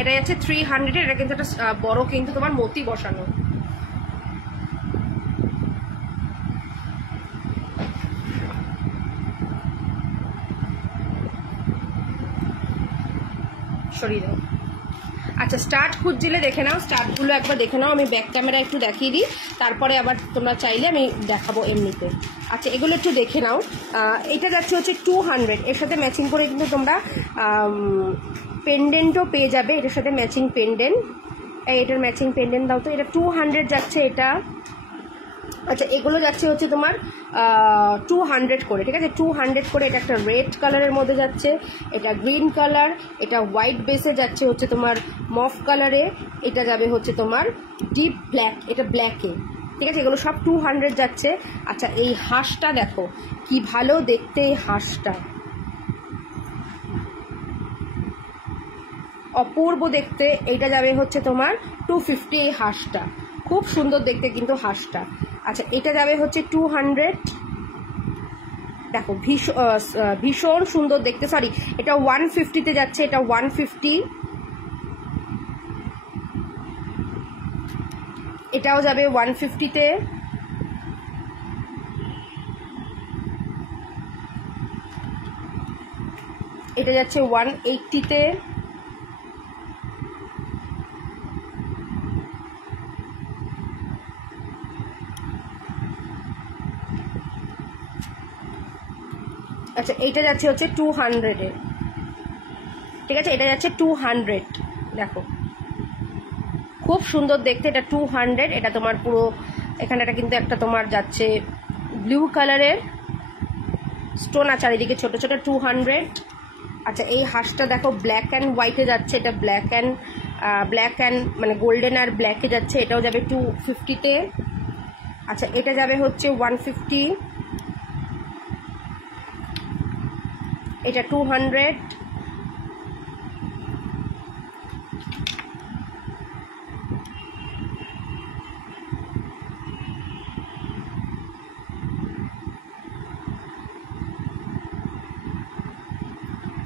এটা যাচ্ছে 300। এটা কিন্তু একটা বড় কিন্তু তোমার মতি বসানো। সরিয়ে দাও। আচ্ছা স্টার্ট খুঁজছিলে দেখে নাও, স্টার্টগুলো একবার দেখে নাও। আমি ব্যাক ক্যামেরা একটু দেখিয়ে দিই, তারপরে আবার তোমরা চাইলে আমি দেখাবো এমনিতে। আচ্ছা এগুলো একটু দেখে নাও। এটা যাচ্ছে হচ্ছে 200। এর সাথে ম্যাচিং করে কিন্তু তোমরা পেন্ডেন্টও পেয়ে যাবে, এটার সাথে ম্যাচিং পেন্ডেন্ট। এটার ম্যাচিং পেন্ডেন্ট দাও তো। এটা 200 যাচ্ছে এটা। আচ্ছা এগুলো যাচ্ছে হচ্ছে তোমার 200 করে, ঠিক আছে 200 করে। এটা একটা রেড কালারের মধ্যে যাচ্ছে, এটা গ্রিন কালার, এটা হোয়াইট বেসে যাচ্ছে হচ্ছে তোমার মফ কালারে, এটা যাবে হচ্ছে তোমার ডিপ ব্ল্যাক, এটা ব্ল্যাকে, ঠিক আছে। এগুলো সব 200 যাচ্ছে। আচ্ছা এই হাঁসটা দেখো কি ভালো দেখতে, এই হাঁসটা অপূর্ব দেখতে। এইটা যাবে হচ্ছে তোমার 250। এই হাঁসটা খুব সুন্দর দেখতে কিন্তু হাঁসটা। আচ্ছা এটা যাবে হচ্ছে 200। দেখো ভীষণ সুন্দর দেখতে। সরি এটা 150-তে যাচ্ছে, এটা 150। এটাও যাবে 150-তে। এটা যাচ্ছে 180-তে। আচ্ছা এইটা যাচ্ছে হচ্ছে 200-এ, ঠিক আছে। এটা যাচ্ছে 200। দেখো খুব সুন্দর দেখতে, এটা 200। এটা তোমার পুরো এখানে এটা কিন্তু একটা তোমার যাচ্ছে ব্লু কালারের স্টোন আছে চারিদিকে ছোট ছোট, 200। আচ্ছা এই হাঁসটা দেখো ব্ল্যাক অ্যান্ড হোয়াইটে যাচ্ছে, এটা ব্ল্যাক অ্যান্ড মানে গোল্ডেন আর ব্ল্যাকে যাচ্ছে, এটাও যাবে 250-তে। আচ্ছা এটা যাবে হচ্ছে 150। এটা 200।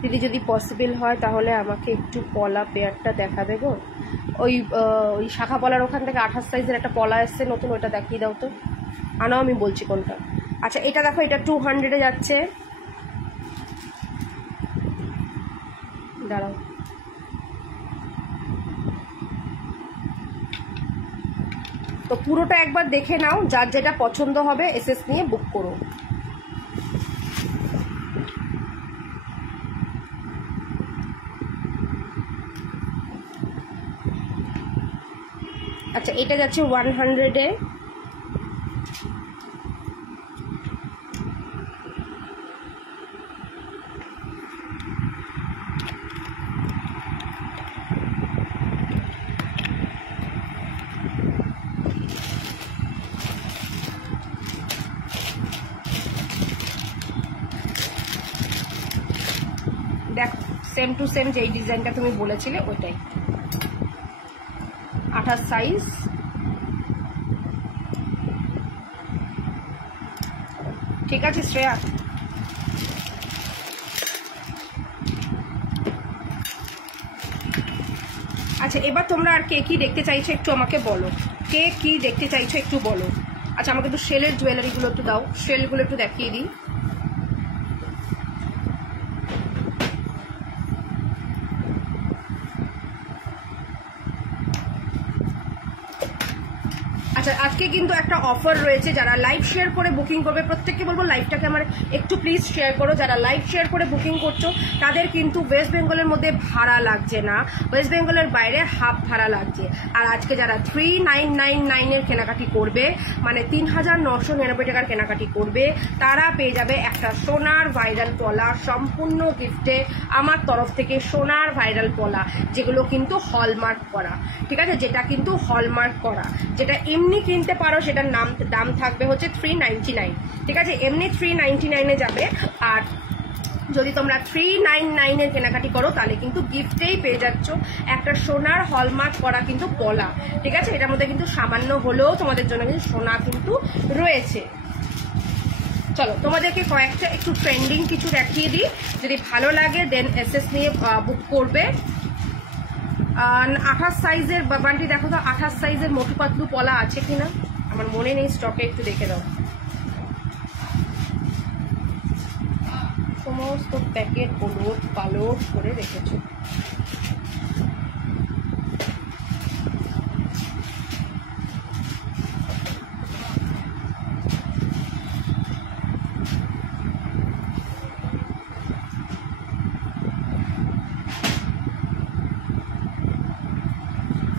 দিদি যদি পসিবল হয় তাহলে আমাকে একটু পলা পেয়ারটা দেখাবে গো। ওই শাখা পলার ওখান থেকে 28 সাইজের একটা পলা এসছে নতুন, ওইটা দেখিয়ে দাও তো। আনাও আমি বলছি কোনটা। আচ্ছা এটা দেখো, এটা 200-এ যাচ্ছে। দাঁড়াও তো পুরোটা একবার দেখে নাও, যার যেটা পছন্দ হবে এসএস নিয়ে বুক করো। আচ্ছা এটা যাচ্ছে 100-এ। দেখ সেম টু সেম যেই ডিজাইনটা তুমি বলেছিলে ওইটাই, 28 সাইজ। ঠিক আছে শ্রেয়া। আচ্ছা এবার তোমরা আর কে কি দেখতে চাইছো একটু আমাকে বলো, কে কি দেখতে চাইছো একটু বলো। আচ্ছা আমাকে একটু শেলের জুয়েলারিগুলো একটু দাও, শেলগুলো একটু দেখিয়ে দিই। আচ্ছা আচ্ছা, আজকে কিন্তু একটা অফার রয়েছে, যারা লাইভ শেয়ার করে বুকিং করবে প্রত্যেককে বলবো লাইভটাকে আমার একটু প্লিজ শেয়ার করো। যারা লাইভ শেয়ার করে বুকিং করছো তাদের কিন্তু ওয়েস্ট বেঙ্গলের মধ্যে ভাড়া লাগছে না, ওয়েস্ট বেঙ্গলের বাইরে হাফ ভাড়া লাগছে। আর আজকে যারা 3999 এর কেনাকাটি করবে, মানে 3999 টাকার কেনাকাটি করবে, তারা পেয়ে যাবে একটা সোনার ভাইরাল পলা সম্পূর্ণ গিফটে আমার তরফ থেকে। সোনার ভাইরাল পলা যেগুলো কিন্তু হলমার্ক করা, ঠিক আছে, যেটা কিন্তু হলমার্ক করা, যেটা এমনি কিনতে পারো সেটার দাম থাকবে হচ্ছে 399, ঠিক আছে, এমনি 399 যাবে। আর যদি তোমরা 399 এর কেনাকাটি করো তাহলে কিন্তু গিফটেই পেয়ে যাচ্ছ একটা সোনার হলমার্ক করা কিন্তু পলা, ঠিক আছে। এটার মধ্যে কিন্তু সামান্য হলেও তোমাদের জন্য কিন্তু সোনা কিন্তু রয়েছে। চলো তোমাদেরকে কয়েকটা একটু ট্রেন্ডিং কিছু দেখিয়ে দিই, যদি ভালো লাগে দেন এসএস নিয়ে বুক করবে। 28 সাইজের বাবানটি দেখো তো, 28 সাইজের মোটু পাতলু পলা আছে কিনা, আমার মনে নেই, স্টকে একটু দেখে দাও। সমস্ত প্যাকেট ওলট পালট করে রেখেছো।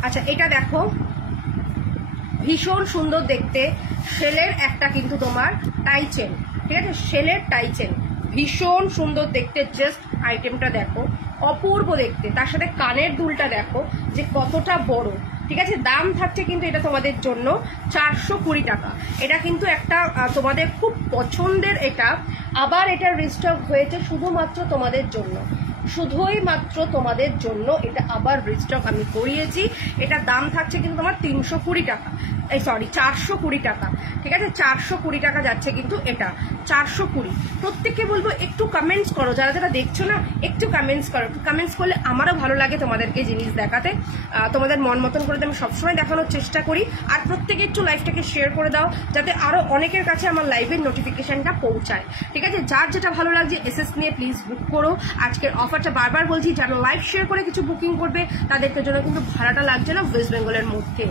আচ্ছা, এটা দেখো ভীষণ সুন্দর দেখতে, শেলের একটা কিন্তু তোমার টাই চেন, ঠিক আছে, শেলের টাই চেন ভীষণ সুন্দর দেখতে। জাস্ট আইটেমটা দেখো, অপূর্ব দেখতে। তার সাথে কানের দুলটা দেখো যে কতটা বড়, ঠিক আছে। দাম থাকছে কিন্তু এটা তোমাদের জন্য 420 টাকা। এটা কিন্তু একটা তোমাদের খুব পছন্দের, এটা আবার এটা রিস্টক হয়েছে শুধুমাত্র তোমাদের জন্য, শুধুই মাত্র তোমাদের জন্য এটা আবার রিস্টক আমি করিয়েছি। এটা দাম থাকছে কিন্তু তোমার 320 টাকা, এই সরি 420 টাকা, ঠিক আছে, 420 টাকা যাচ্ছে কিন্তু এটা 420। প্রত্যেককে বলবো একটু কমেন্টস করো, যারা যারা দেখছো না একটু কমেন্টস করো, একটু কমেন্টস করলে আমারও ভালো লাগে তোমাদেরকে জিনিস দেখাতে। তোমাদের মন মতন করে আমি সবসময় দেখানোর চেষ্টা করি। আর প্রত্যেকে একটু লাইভটাকে শেয়ার করে দাও যাতে আরো অনেকের কাছে আমার লাইভের নোটিফিকেশনটা পৌঁছায়, ঠিক আছে। যার যেটা ভালো লাগছে এসএস নিয়ে প্লিজ বুক করো। আজকের অফারটা বারবার বলছি, যারা লাইভ শেয়ার করে কিছু বুকিং করবে তাদেরকে জন্য কিন্তু ভাড়াটা লাগছে না ওয়েস্ট বেঙ্গলের মধ্যে।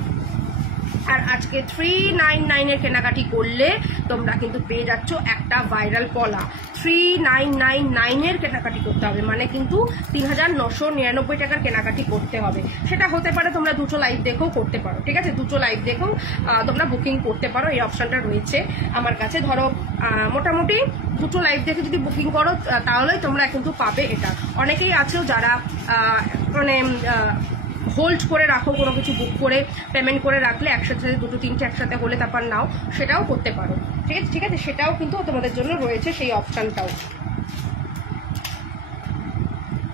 আর আজকে 399 এর কেনাকাটি করলে তোমরা কিন্তু পেয়ে যাচ্ছ একটা ভাইরাল পলা। 3999 এর কেনাকাটি করতে হবে, মানে কিন্তু 3999 টাকার কেনাকাটি করতে হবে। সেটা হতে পারে তোমরা দুটো লাইভ দেখেও করতে পারো, ঠিক আছে, দুটো লাইভ দেখেও তোমরা বুকিং করতে পারো, এই অপশনটা রয়েছে আমার কাছে। ধরো মোটামুটি দুটো লাইভ দেখে যদি বুকিং করো তাহলেই তোমরা কিন্তু পাবে এটা। অনেকেই আছেও যারা মানে হোল্ড করে রাখো, কোনো কিছু বুক করে পেমেন্ট করে রাখলে একসাথে দুটো তিনটে একসাথে হলে তারপর নাও, সেটাও করতে পারো, ঠিক আছে, ঠিক আছে, সেটাও কিন্তু তোমাদের জন্য রয়েছে সেই অপশনটাও।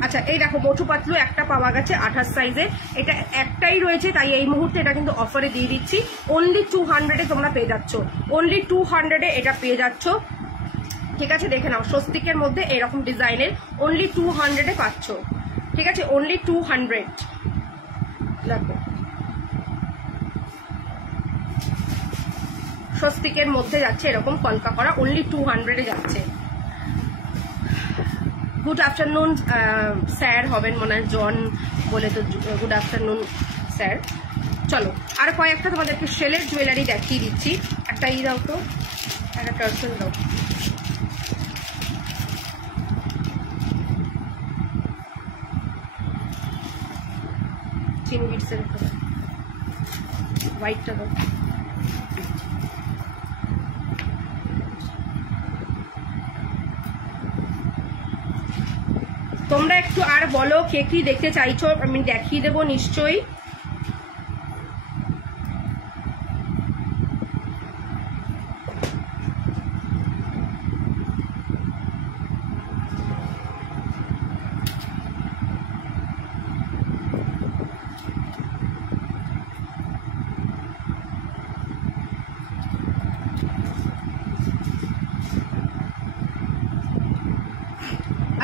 আচ্ছা, এই দেখো মোটু পাতলু একটা পাওয়া গেছে 28 সাইজের, এটা একটাই রয়েছে তাই এই মুহূর্তে এটা কিন্তু অফারে দিয়ে দিচ্ছি। অনলি 200-এ তোমরা পেয়ে যাচ্ছ, অনলি 200-এ এটা পেয়ে যাচ্ছ, ঠিক আছে। দেখে নাও স্বস্তিকের মধ্যে এরকম ডিজাইনের অনলি 200-এ পাচ্ছ, ঠিক আছে, অনলি 200। দেখো স্বস্তিকের মধ্যে যাচ্ছে এরকম কলকা করা, অনলি 200-এ যাচ্ছে। গুড আফটারনুন স্যার হবেন মনে হয়, জন বলে তো গুড আফটারনুন স্যার। চলো আর কয়েকটা তোমাদেরকে শেলের জুয়েলারি দেখিয়ে দিচ্ছি। একটা ই দাও তো, একটা টার্সেল দাও। চিনি বিটসের হোয়াইটটা দাও। তোমরা একটু আর বলো কে কি দেখতে চাইছো, আমি দেখিয়ে দেবো নিশ্চয়ই।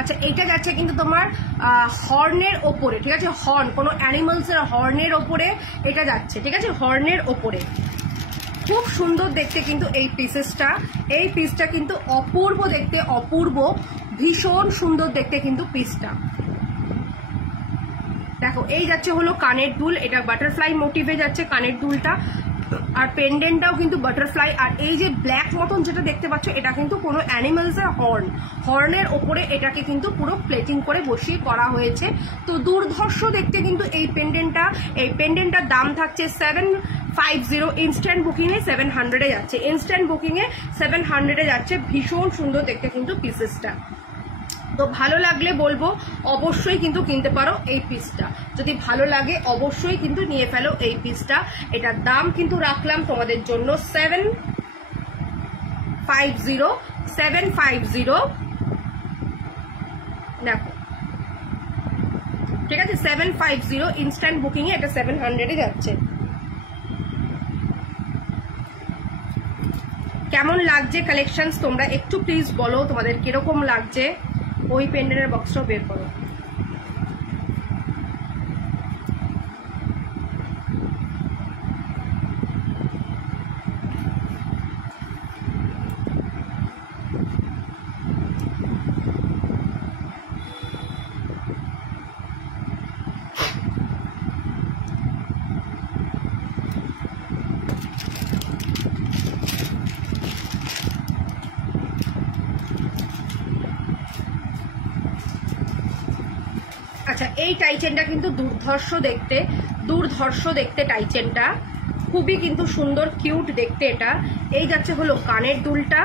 আচ্ছা, এইটা যাচ্ছে কিন্তু তোমার হর্নের ওপরে, ঠিক আছে, হর্ন কোনো অ্যানিমালসের হর্নের ওপরে এটা যাচ্ছে, ঠিক আছে, হর্নের ওপরে। খুব সুন্দর দেখতে কিন্তু এই পিসেসটা, এই পিসটা কিন্তু অপূর্ব দেখতে, অপূর্ব ভীষণ সুন্দর দেখতে কিন্তু পিসটা। দেখো এই যাচ্ছে হলো কানের দুল, এটা বাটারফ্লাই মোটিভে যাচ্ছে কানের দুলটা, আর পেন্ডেন্টটাও কিন্তু বাটারফ্লাই। আর এই যে ব্ল্যাক মতন যেটা দেখতে পাচ্ছ এটা কিন্তু কোনো অ্যানিমালসের হর্নের ওপরে এটাকে কিন্তু পুরো প্লেটিং করে বসিয়ে করা হয়েছে। তো দুর্ধর্ষ দেখতে কিন্তু এই পেন্ডেন্টটার দাম থাকছে 750। ইনস্ট্যান্ট বুকিংয়ে 700-এ যাচ্ছে, ইনস্ট্যান্ট বুকিংয়ে 700-এ যাচ্ছে। ভীষণ সুন্দর দেখতে কিন্তু পিসেসটা। তো ভালো লাগলে বলবো অবশ্যই কিন্তু কিনতে পারো এই পিসটা, যদি ভালো লাগে অবশ্যই কিন্তু নিয়ে ফেলো এই পিসটা। এটার দাম কিন্তু রাখলাম তোমাদের জন্য 750। দেখো ঠিক আছে, 750 ইনস্ট্যান্ট বুকিং এ এটা 700-এ যাচ্ছে। কেমন লাগছে কালেকশনস তোমরা একটু প্লিজ বলো, তোমাদের কিরকম লাগছে। ওই পেন্ডেন্টের বক্সটাও বের করো। আচ্ছা, এই টাইচেনটা কিন্তু দুর্ধর্ষ দেখতে টাইচেনটা, খুবই কিন্তু সুন্দর কিউট দেখতে এটা। এই যাচ্ছে হলো কানের দুলটা,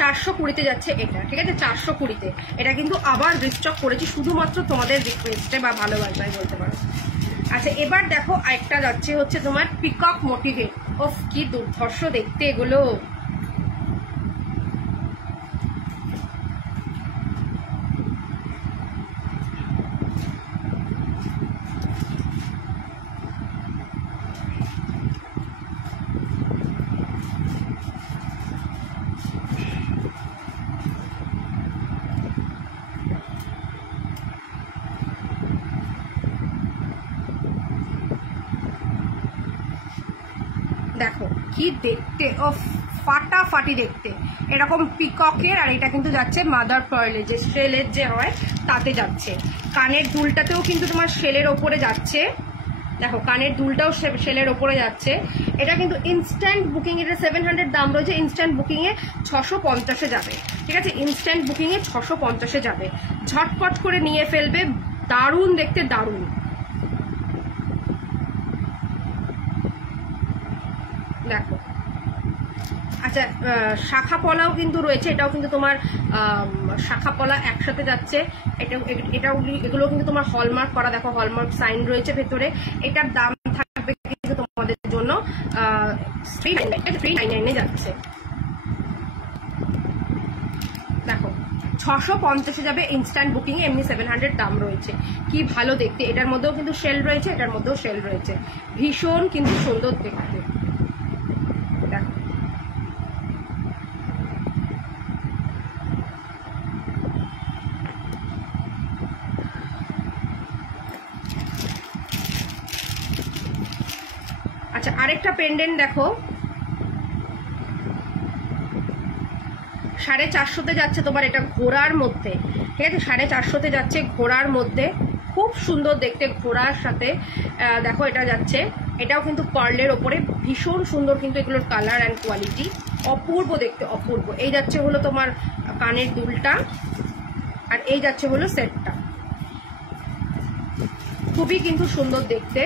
$420 যাচ্ছে এটা, ঠিক আছে, 420-তে। এটা কিন্তু আবার রিস্টক করেছি শুধুমাত্র তোমাদের রিকোয়েস্টে বা ভালোবাসায় বলতে পারো। আচ্ছা, এবার দেখো আরেকটা যাচ্ছে হচ্ছে তোমার পিকক মোটিভে। ওফ, কি দুর্ধর্ষ দেখতে এগুলো। দেখো কি দেখতে, ও ফাটাফাটি দেখতে এরকম পিককের। আর এটা কিন্তু যাচ্ছে মাদার পার্লে, যে শেলের যে হয় তাতে যাচ্ছে। কানের দুলটাতেও কিন্তু তোমার শেলের ওপরে যাচ্ছে। দেখো কানের দুলটাও শেলের ওপরে যাচ্ছে। এটা কিন্তু ইনস্ট্যান্ট বুকিং, এটা 700 দাম রয়েছে, ইনস্ট্যান্ট বুকিংয়ে 650-এ যাবে। ঠিক আছে, ইনস্ট্যান্ট বুকিংয়ে 650-এ যাবে। ঝটপট করে নিয়ে ফেলবে, দারুণ দেখতে, দারুণ। দেখো আচ্ছা, শাখা পলাও কিন্তু রয়েছে, এটাও কিন্তু তোমার শাখা পলা একসাথে যাচ্ছে। এগুলো কিন্তু তোমার হলমার্ক করা, দেখো হলমার্ক সাইন রয়েছে ভেতরে। এটার দাম থাকবে কিন্তু তোমাদের জন্য 399-এ যাচ্ছে। দেখো 650-এ যাবে ইনস্ট্যান্ট বুকিং এ, এমনি 700 দাম রয়েছে। কি ভালো দেখতে, এটার মধ্যেও কিন্তু শেল রয়েছে, এটার মধ্যেও শেল রয়েছে। ভীষণ কিন্তু সুন্দর দেখতে। দেখো আচ্ছা, আরেকটা পেন্ডেন্ট দেখো 450-তে যাচ্ছে তোমার, এটা ঘোড়ার মধ্যে। ঠিক আছে, 450-তে যাচ্ছে ঘোড়ার মধ্যে, খুব সুন্দর দেখতে ঘোড়ার সাথে। দেখো এটা যাচ্ছে, এটাও কিন্তু পার্লের ওপরে, ভীষণ সুন্দর কিন্তু এগুলোর কালার অ্যান্ড কোয়ালিটি, অপূর্ব দেখতে, অপূর্ব। এই যাচ্ছে হলো তোমার কানের দুলটা, আর এই যাচ্ছে হলো সেটটা, খুবই কিন্তু সুন্দর দেখতে।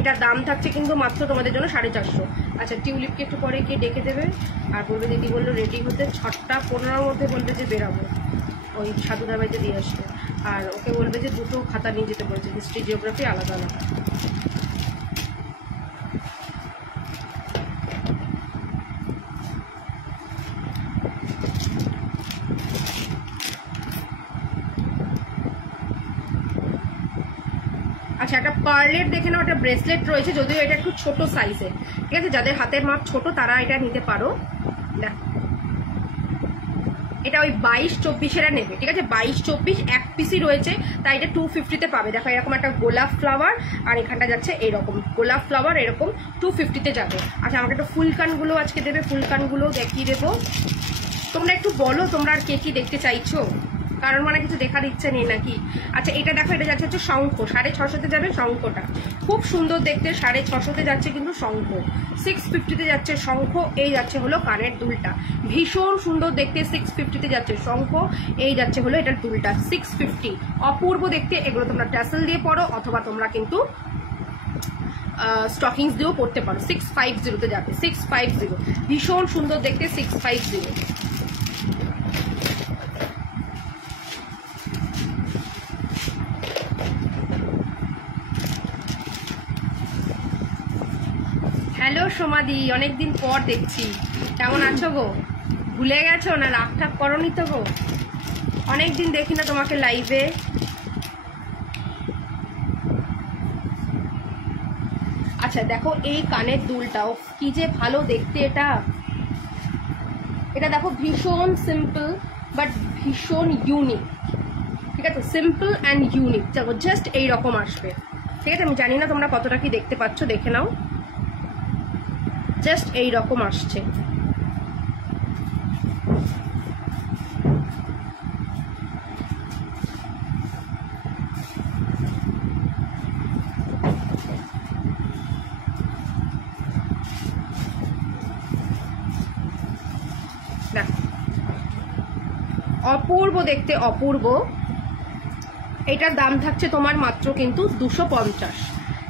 এটার দাম থাকছে কিন্তু মাত্র তোমাদের জন্য 450। আচ্ছা, টিউলিপকে একটু পরে গিয়ে ডেকে দেবে আর বলবে দিদি বললো রেডি হতে, 6:15-র মধ্যে বলবে যে বেরাবো, ওই সাধুদার বাড়িতে দিয়ে আসবে। আর ওকে বলবে যে 2টো খাতা নিয়ে যেতে বলছে, হিস্ট্রি জিওগ্রাফি আলাদা আলাদা। আচ্ছা, একটা পার্লের দেখে নাও, একটা ব্রেসলেট রয়েছে, যদিও এটা একটু ছোট সাইজের। ঠিক আছে, যাদের হাতের মাপ ছোট তারা এটা নিতে পারো। দেখো এটা ওই 22-24 নেবে, ঠিক আছে? 22-24 এক পিসই রয়েছে, তাই এটা 250-তে পাবে। দেখো এরকম একটা গোলাপ ফ্লাওয়ার, আর এখানটা যাচ্ছে এইরকম গোলাপ ফ্লাওয়ার, এরকম 250-তে যাবে। আচ্ছা আমাকে একটা ফুলকানগুলো আজকে দেবে, ফুলকানগুলো দেখিয়ে দেবো। তোমরা একটু বলো তোমরা আর কে কি দেখতে চাইছো, কারণ মানে কিছু দেখার ইচ্ছে নেই নাকি? আচ্ছা এটা দেখো, এটা যাচ্ছে হচ্ছে শঙ্খ, 650-তে যাবে শঙ্খটা, খুব সুন্দর দেখতে। 650-তে যাচ্ছে কিন্তু শঙ্খ, 650-তে যাচ্ছে শঙ্খ। এই যাচ্ছে হলো কানের দুলটা, ভীষণ সুন্দর দেখতে। 650-তে যাচ্ছে শঙ্খ, এই যাচ্ছে হলো এটার দুলটা 650, অপূর্ব দেখতে। এগুলো তোমরা ট্যাসেল দিয়ে পরো, অথবা তোমরা কিন্তু স্টকিংস দিয়েও পড়তে পারো। 650-তে যাবে, 650, ভীষণ সুন্দর দেখতে 650। হ্যালো সোমাদি, অনেকদিন পর দেখছি, কেমন আছো গো? ভুলে গেছো না, রাগ ঠাক করনি তো গো? অনেকদিন দেখি না তোমাকে লাইভে। আচ্ছা দেখো এই কানের দুলটাও কি যে ভালো দেখতে, এটা দেখো ভীষণ সিম্পল বাট ভীষণ ইউনিক, ঠিক আছে? সিম্পল অ্যান্ড ইউনিক, দেখো জাস্ট এইরকম আসবে, ঠিক আছে? আমি জানি না তোমরা কতটা কি দেখতে পাচ্ছ, দেখে নাও, জাস্ট এইরকম আসছে। অপূর্ব দেখতে, অপূর্ব। এটার দাম থাকছে তোমার মাত্র কিন্তু 250,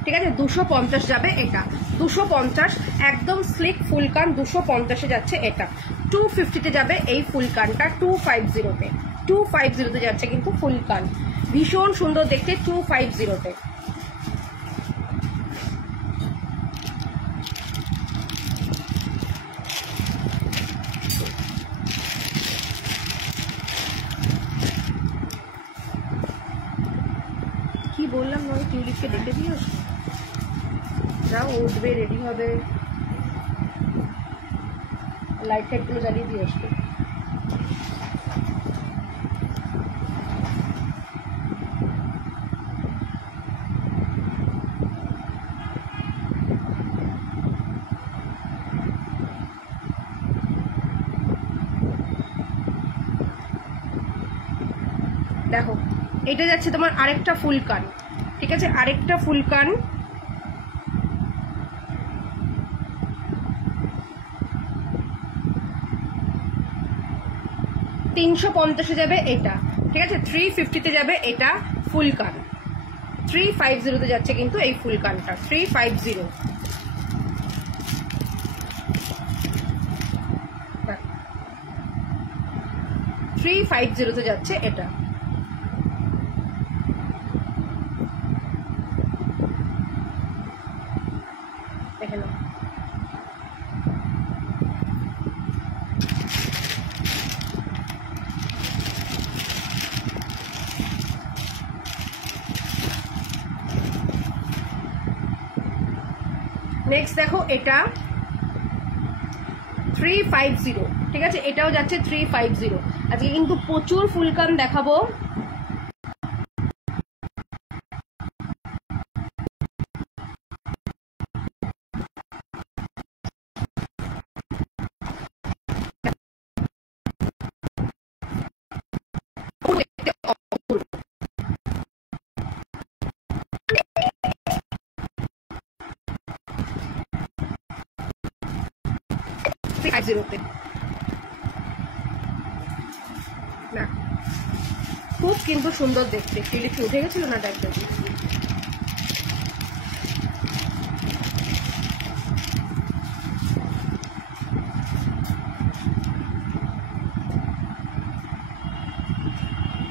ঠিক আছে? 250 যাবে এটা, 250 একদম স্লিক ফুলকান, 250-এ যাচ্ছে এটা। 250-তে যাবে এই ফুলকানটা, 250-তে, 250-তে যাচ্ছে কিন্তু ফুলকান, ভীষণ সুন্দর দেখতে 250-তে। কি বললাম নয়, টিউলিপকে ডেকে দিও, যাও উঠবে, রেডি হবে, লাইট টাইটগুলো জ্বালিয়ে দিয়ে আসবে। দেখো এটা যাচ্ছে তোমার আরেকটা ফুলকান, ঠিক আছে? আরেকটা ফুলকান, $350 যাবে এটা, ঠিক আছে? 350-তে যাবে এটা ফুলকান, 350-তে যাচ্ছে কিন্তু এই ফুলকানটা, 350। 350-তে যাচ্ছে এটা। দেখে নাও, নেক্সট দেখো এটা 350, ঠিক আছে? এটাও যাচ্ছে 350। আজকে কিন্তু প্রচুর ফুলকান দেখাবো। না খুব কিন্তু সুন্দর দেখতে, টিলিপি উঠে গেছিল না টাইপটা।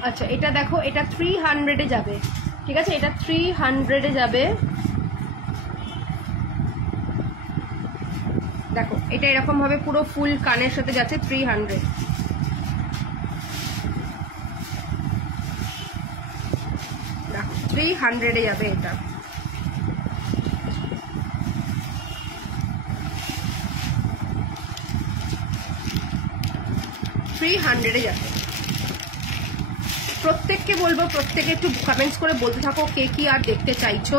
আচ্ছা এটা দেখো, এটা 300-এ যাবে, ঠিক আছে? এটা 300-এ যাবে। দেখো এটা এরকম ভাবে পুরো ফুল কানের সাথে যাচ্ছে 300। দেখো 300-এ যাবে এটা। 300-এ যাবে। প্রত্যেককে বলবো, প্রত্যেকে একটু কমেন্টস করে বলতে থাকো কে কি আর দেখতে চাইছো।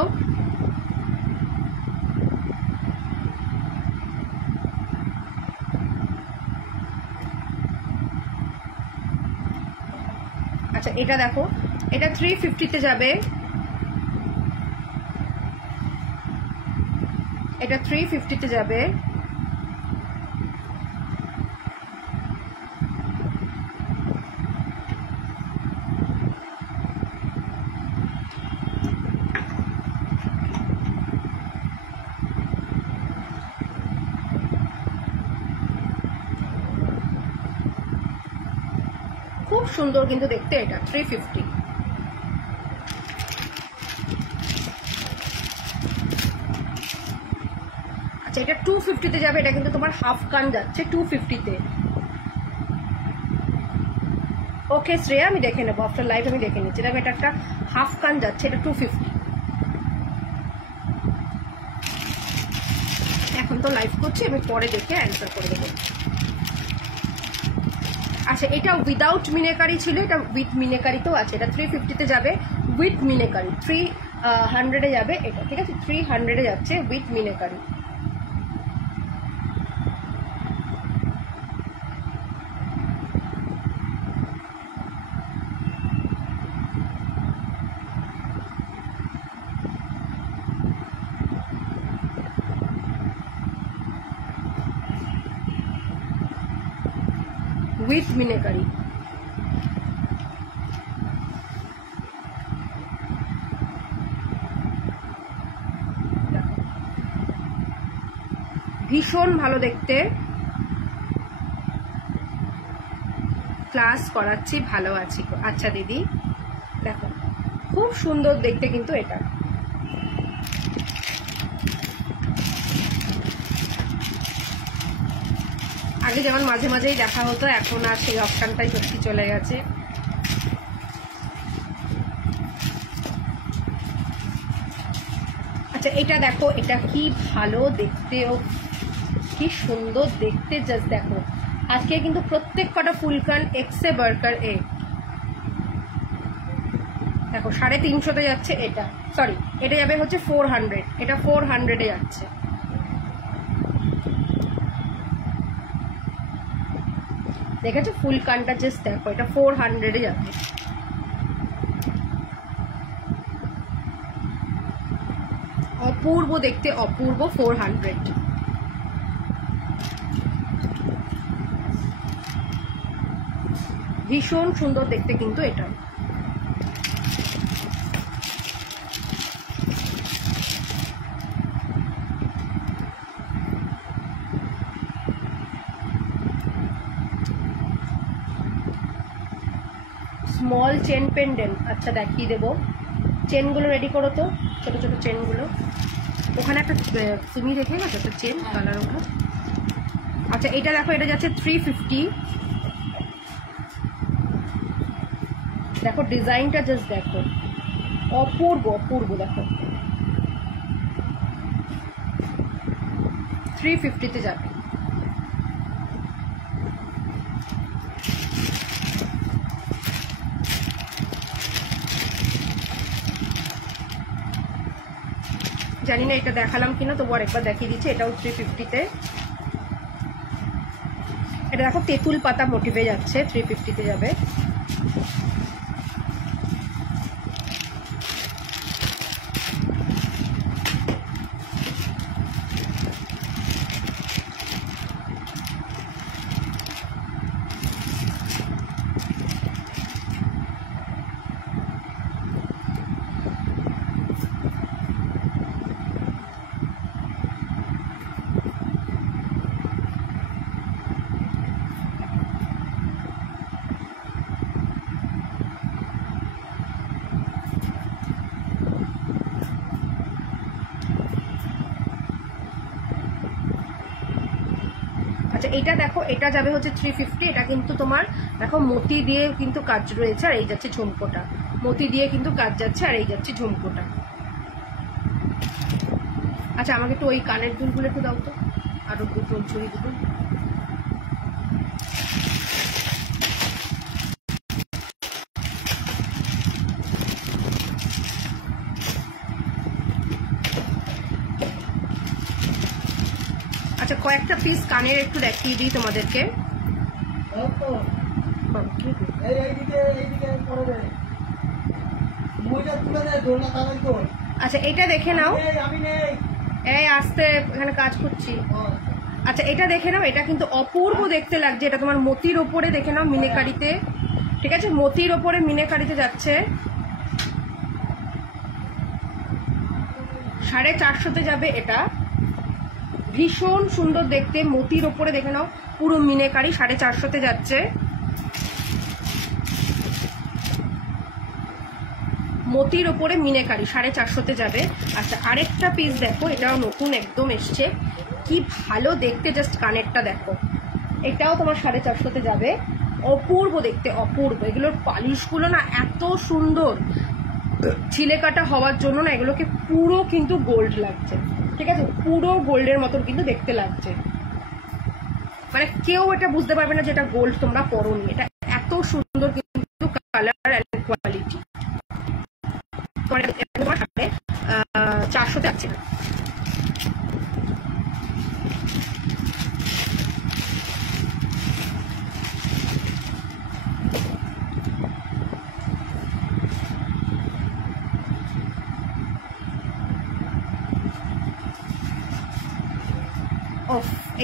আচ্ছা এটা দেখো, এটা 350-তে যাবে, এটা 350-তে যাবে। খুব সুন্দর কিন্তু দেখতে, এটা 350। আচ্ছা এটা 250-তে যাবে, এটা কিন্তু তোমার হাফ কান যাচ্ছে 250-তে। ওকে শ্রেয়া, আমি দেখে নেবো আফটার লাইভ, আমি দেখে নিচ্ছি। এটা একটা হাফ কান যাচ্ছে, এটা 250। এখন তো লাইভ করছি, আমি পরে দেখে অ্যান্সার করে দেবো। আচ্ছা এটা উইদাউট মিনেকারি ছিল, এটা উইথ মিনেকারিতেও আছে। এটা 350-তে যাবে উইথ মিনেকারি, 300-এ যাবে এটা, ঠিক আছে? 300-এ যাচ্ছে উইথ মিনেকারি। উইথ মিনেকারি। ভীষণ ভালো দেখতে, ক্লাস করাচ্ছি, ভালো আছি। আচ্ছা দিদি, দেখো খুব সুন্দর দেখতে কিন্তু এটা। আগে যেমন মাঝে মাঝেই দেখা হতো, এখন আর সেই অপশনটাই সত্যি চলে গেছে। আচ্ছা এটা দেখো, এটা কি ভালো দেখতে, ও কি সুন্দর দেখতে, জাস্ট দেখো। আজকে কিন্তু প্রত্যেক কটা ফুলকান এক্সে বার্কার এ দেখো 350-তে যাচ্ছে এটা, সরি এটা যাবে হচ্ছে 400, এটা 400-এ যাচ্ছে। দেখেছো ফুলকানটা, জাস্ট দেখো, এটা 400-এ যাবে। অপূর্ব দেখতে, অপূর্ব, 400। ভীষণ সুন্দর দেখতে কিন্তু এটা। স্মল চেন পেন্ডেন্ট, আচ্ছা দেখিয়ে দেবো। চেনগুলো রেডি করো তো, ছোট ছোট চেনগুলো। ওখানে একটা তুমি দেখে গেছো একটা চেন কালার ওটা। আচ্ছা এটা দেখো, এটা যাচ্ছে 350। দেখো ডিজাইনটা জাস্ট দেখো, অপূর্ব অপূর্ব। দেখো 350-তে যাবে। জানি না এটা দেখালাম কিনা, তবু আরেকবার দেখিয়ে দিচ্ছি। এটাও 350-তে। এটা দেখো তেঁতুল পাতা মোটিভে যাচ্ছে, 350-তে যাবে। আচ্ছা এটা দেখো, এটা যাবে হচ্ছে 350। এটা কিন্তু তোমার দেখো মতি দিয়ে কিন্তু কাজ রয়েছে, আর এই যাচ্ছে ঝুমকোটা, মতি দিয়ে কিন্তু কাজ যাচ্ছে, আর এই যাচ্ছে ঝুমকোটা। আচ্ছা আমাকে একটু ওই কানের দুলগুলো একটু দাও তো, আরো দুটো ছড়ি দুটো। আচ্ছা কয়েকটা পিস কানের একটু দেখিয়ে দিই তোমাদেরকে। আচ্ছা এটা দেখে নাও, এই আসতে এখানে কাজ করছি। আচ্ছা এটা দেখে নাও, এটা কিন্তু অপূর্ব দেখতে লাগছে। এটা তোমার মতির ওপরে দেখে নাও মিনেকারিতে, ঠিক আছে, মতির ওপরে মিনেকারিতে যাচ্ছে। 450 যাবে এটা, ভীষণ সুন্দর দেখতে, মতির ওপরে দেখে নাও পুরো মিনেকারি, 450 যাচ্ছে। মতির ওপরে মিনেকারি 450 যাবে। আচ্ছা আরেকটা পিস দেখো, এটাও নতুন একদম এসছে, কি ভালো দেখতে, জাস্ট কানেরটা দেখো, এটাও তোমার 450 যাবে। অপূর্ব দেখতে, অপূর্ব। এগুলোর পালিশগুলো না এত সুন্দর, ছিলে কাটা হওয়ার জন্য না এগুলোকে পুরো কিন্তু গোল্ড লাগছে, ঠিক আছে, পুরো গোল্ডের মতন কিন্তু দেখতে লাগছে, মানে কেউ এটা বুঝতে পারবে না যে এটা গোল্ড তোমরা পরোনি। এটা এত সুন্দর কিন্তু কালার এন্ড কোয়ালিটি। 400 যাচ্ছে না।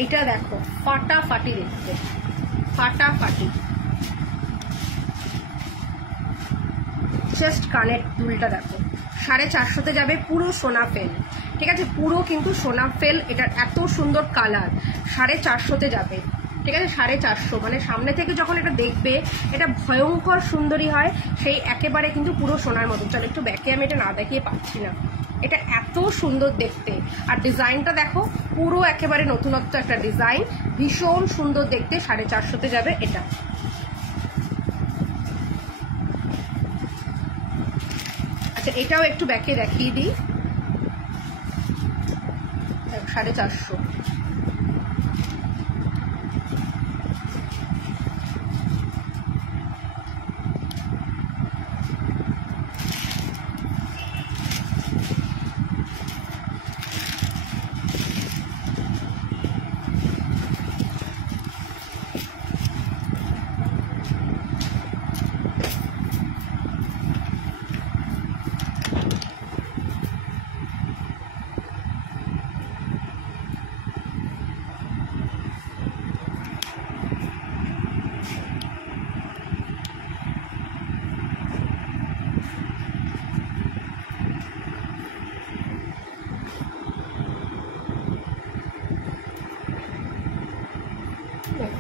এইটা দেখো ফাটাফাটি দেখতে, ফাটাফাটি। জাস্ট কানের দুলটা দেখো, 450 যাবে, পুরো সোনা ফেল, ঠিক আছে, পুরো কিন্তু সোনা ফেল। এটার এত সুন্দর কালার, 450 যাবে, ঠিক আছে, 450। মানে সামনে থেকে যখন এটা দেখবে এটা ভয়ঙ্কর সুন্দরী হয়, সেই একেবারে কিন্তু পুরো সোনার মতো। চলো একটু ব্যাকে, আমি এটা না দেখিয়ে পাচ্ছি না, এটা এত সুন্দর দেখতে। আর ডিজাইনটা দেখো, পুরো একেবারে নতুনত্ব একটা ডিজাইন, ভীষণ সুন্দর দেখতে, 450 যাবে এটা। আচ্ছা এটাও একটু ব্যাকে দেখিয়ে দিই, 450।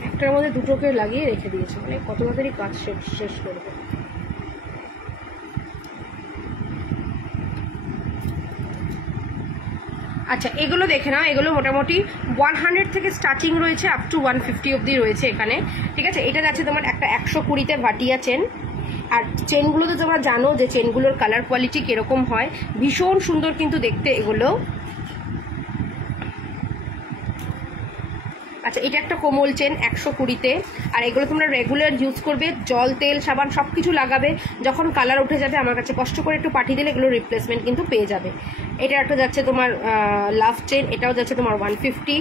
একটার মধ্যে দুটোকে লাগিয়ে রেখে দিয়েছে, মানে কত তাড়াতাড়ি কাজ শেষ করবে। আচ্ছা এগুলো দেখে নাও, এগুলো মোটামুটি 100 থেকে স্টার্টিং রয়েছে, আপ টু 150 অব্দি রয়েছে এখানে, ঠিক আছে। এটা যাচ্ছে তোমার একটা 120-তে ভাটিয়া চেন। আর চেনগুলো তো তোমরা জানো যে চেনগুলোর কালার কোয়ালিটি কিরকম হয়, ভীষণ সুন্দর কিন্তু দেখতে এগুলো। আচ্ছা এটা একটা কোমল চেন 120-তে। আর এগুলো তোমরা রেগুলার ইউজ করবে, জল তেল সাবান সব কিছু লাগাবে, যখন কালার উঠে যাবে আমার কাছে কষ্ট করে একটু পাঠিয়ে দিলে এগুলো রিপ্লেসমেন্ট কিন্তু পেয়ে যাবে। এটা একটা যাচ্ছে তোমার লাভ চেন, এটাও যাচ্ছে তোমার 150।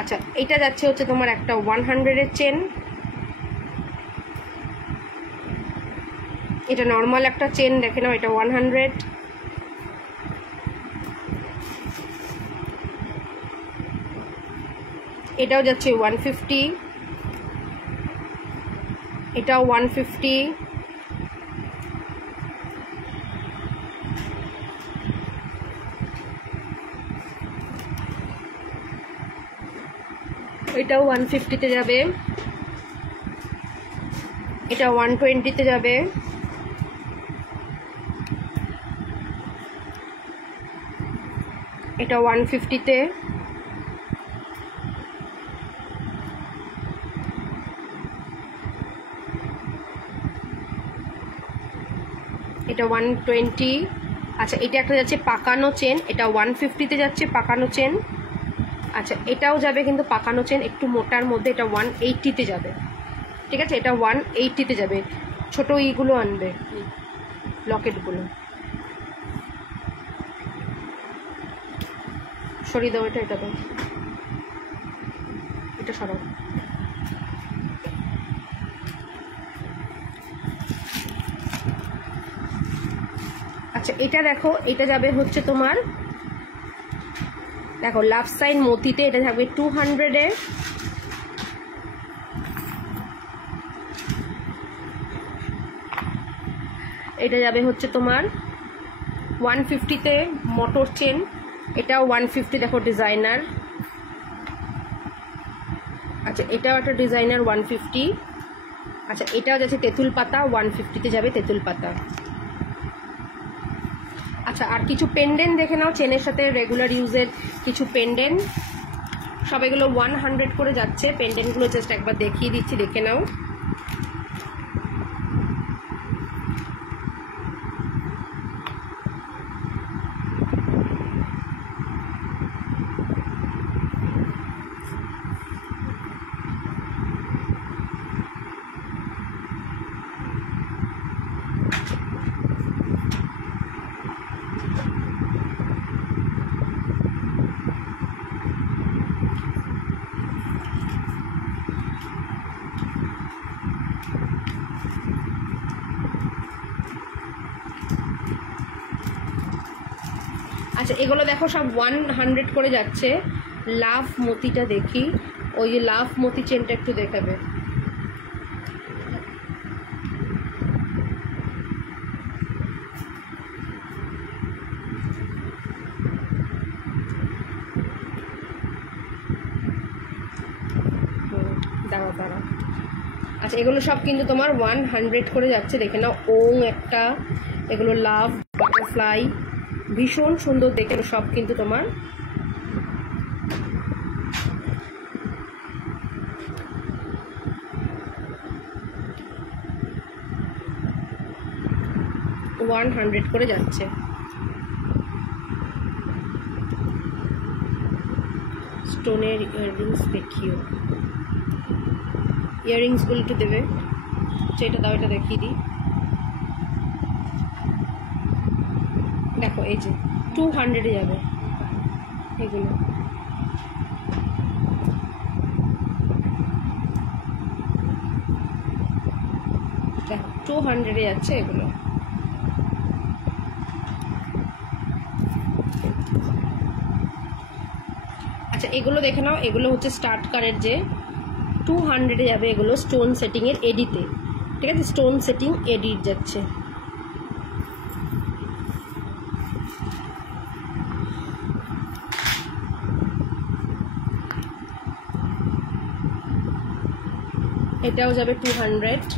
আচ্ছা এটা যাচ্ছে হচ্ছে তোমার একটা 100-এর চেন, এটা নর্মাল একটা চেন দেখে নাও, এটা 100। এটাও যাচ্ছে 150, এটাও 150, এটাও 150-তে যাবে, এটা 120-তে যাবে, এটা 150-তে, এটা 120। আচ্ছা এটা একটা যাচ্ছে পাকানো চেন, এটা 150-তে যাচ্ছে পাকানো চেন। আচ্ছা এটাও যাবে কিন্তু পাকানো চেন, একটু মোটার মধ্যে, এটা 180-তে যাবে, ঠিক আছে, এটা 180-তে যাবে। ছোট ইগুলো আনবে, লকেটগুলো সরিয়ে দাও, এটা দাও। এটা সরাও। আচ্ছা এটা দেখো, এটা যাবে হচ্ছে তোমার, দেখো লাভ সাইন মতিতে, এটা থাকবে 200-এ। এটা যাবে হচ্ছে তোমার 150-তে মোটর চেন, এটাও 150, দেখো ডিজাইনার। আচ্ছা এটাও একটা ডিজাইনার 150। আচ্ছা এটাও যাচ্ছে তেঁতুল পাতা, 150-তে যাবে তেঁতুল পাতা। আচ্ছা আর কিছু পেন্ডেন্ট দেখে নাও, চেনের সাথে রেগুলার ইউজের কিছু পেন্ডেন্ট, সব এগুলো 100 করে যাচ্ছে। পেন্ডেন্টগুলো জাস্ট একবার দেখিয়ে দিচ্ছি, দেখে নাও। আচ্ছা এগুলো দেখো সব 100 করে যাচ্ছে। লাভ মতিটা দেখি, ওই যে লাভ মতি চেনটা একটু দেখাবে। দাঁড়াও দাঁড়াও। আচ্ছা এগুলো সব কিন্তু তোমার 100 করে যাচ্ছে, দেখে নাও। ওং একটা, এগুলো লাভ, বাটারফ্লাই, ভীষণ সুন্দর দেখে, সব কিন্তু তোমার $100 করে যাচ্ছে। স্টোনের ইয়াররিংস দেখিও, ইয়াররিংসগুলো একটু দেবে। এটা দাও, এটা দেখিয়ে দিই। দেখো এই যে 200-এ যাবে এগুলো। দেখো 200-এ যাচ্ছে এগুলো। আচ্ছা এগুলো দেখে নাও, এগুলো হচ্ছে স্টার্ট কারের যে 200-এ যাবে এগুলো, স্টোন সেটিংয়ের এডিতে, ঠিক আছে? স্টোন সেটিং এডিট যাচ্ছে। এটাও যাবে 200।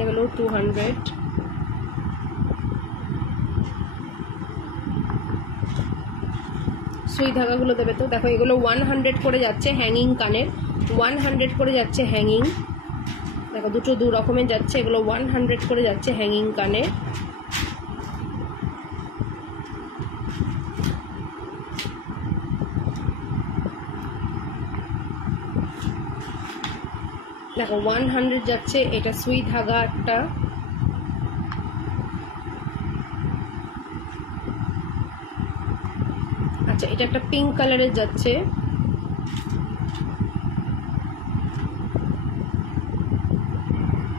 এগুলো 200। সুই ধাগাগুলো দেবে তো। দেখো এগুলো 100 করে যাচ্ছে হ্যাঙ্গিং কানের, 100 করে যাচ্ছে হ্যাঙ্গিং। দেখো দুটো দু রকমের যাচ্ছে, এগুলো 100 করে যাচ্ছে হ্যাঙ্গিং কানে। দেখো 100 যাচ্ছে। এটা সুই ধাগা একটা, আচ্ছা এটা একটা পিঙ্ক কালারের যাচ্ছে,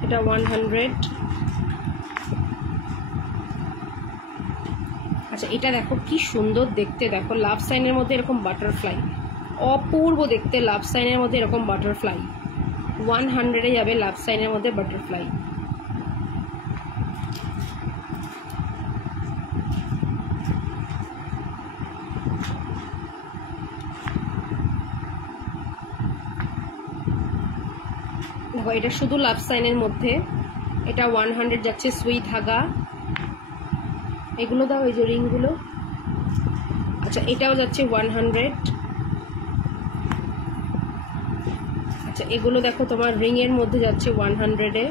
এটা 100। আচ্ছা এটা দেখো কি সুন্দর দেখতে, দেখো লাভ সাইনের মধ্যে এরকম বাটারফ্লাই, অপূর্ব দেখতে। লাভ সাইনের মধ্যে এরকম বাটারফ্লাই, 100-এ যাবে লাভ সাইনের মধ্যে বাটারফ্লাই। দেখো এটা শুধু লাভ সাইনের মধ্যে, এটা 100 যাচ্ছে সুই ধাগা। এগুলো দাও, এই যে রিংগুলো। আচ্ছা এটাও যাচ্ছে 100। আচ্ছা এগুলো দেখো তোমার রিং এর মধ্যে যাচ্ছে 100-এ।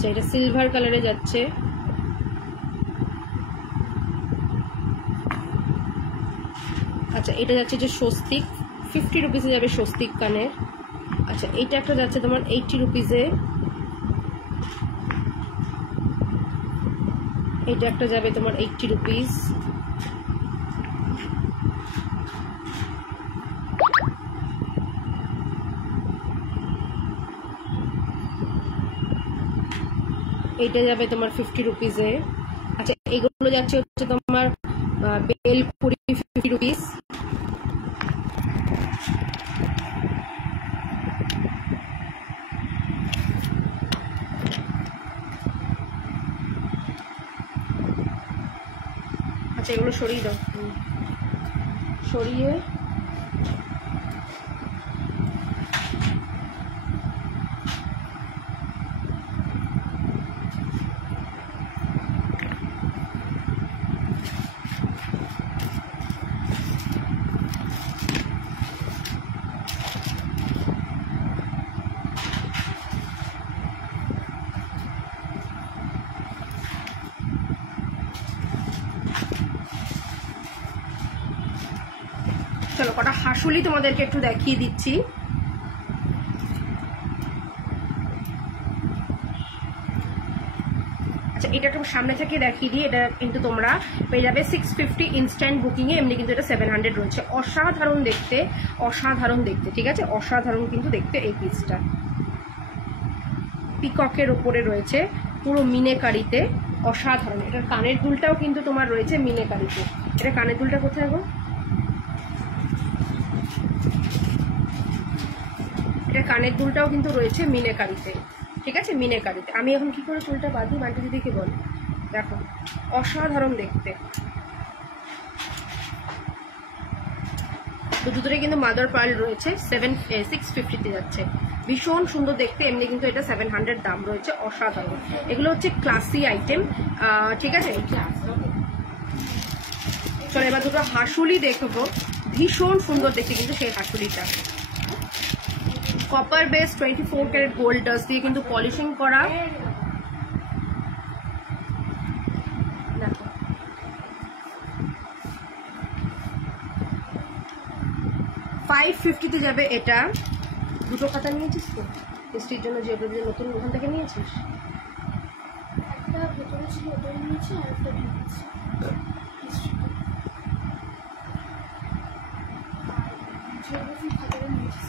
আচ্ছা এটা সিলভার কালারে যাচ্ছে, আচ্ছা এটা যাচ্ছে যে স্বস্তিক, 50 রুপিসে যাবে স্বস্তিক কানের। আচ্ছা এইটা একটা যাচ্ছে তোমার 80 রুপিসে, এটা একটা যাবে তোমার 80 রুপিস। এইটা যাবে তোমার 50 রুপিসে। আচ্ছা এগুলো যাচ্ছে হচ্ছে তোমার বেলপুরি 50 রুপিস। আচ্ছা এগুলো সরিয়ে দাও, সরিয়ে চলো কটা হাসুলি তোমাদেরকে একটু দেখিয়ে দিচ্ছি। আচ্ছা এটা একটু সামনে থেকে দেখিয়ে দিই, এটা কিন্তু তোমরা পেয়ে যাবে 650 ইনস্ট্যান্ট বুকিংয়ে, এমনি কিন্তু এটা 700 রয়েছে। অসাধারণ দেখতে, অসাধারণ দেখতে, ঠিক আছে, অসাধারণ কিন্তু দেখতে এই পিসটা। পিককের ওপরে রয়েছে পুরো মিনেকারিতে, অসাধারণ। এটার কানের দুলটাও কিন্তু তোমার রয়েছে মিনেকারিতে। এটা কানের দুলটা কোথায় গো? এটার কানের দুলটাও কিন্তু রয়েছে মিনেকারিতে, ঠিক আছে, মিনেকারিতে। আমি এখন কি করে চুলটা বাঁধি বাঁধি দিদিকে বল, দেখো অসাধারণ দেখতে। দুটোরে কিন্তু মাদার পার্ল রয়েছে, 650-তে যাচ্ছে, ভীষণ সুন্দর দেখতে। এমনি কিন্তু এটা 700 দাম রয়েছে, অসাধারণ। এগুলো হচ্ছে ক্লাসি আইটেম, ঠিক আছে। চলো এবার দুটো হাসুলি দেখবো, ভীষণ সুন্দর দেখতে কিন্তু সেই হাসুলিটা। Copper base 24 carat gold dust দিয়ে কিন্তু পলিশিং করা। দেখো 550-তে যাবে এটা। দুটো খাতা নিয়েছিস তো হিস্ট্রির জন্য, যে নতুন ওখান থেকে নিয়েছিস? একটা ভেতরে ছিল ওটাই নিয়েছি, আর একটা নিয়েছি জিওগ্রাফি খাতাটা নিয়েছি।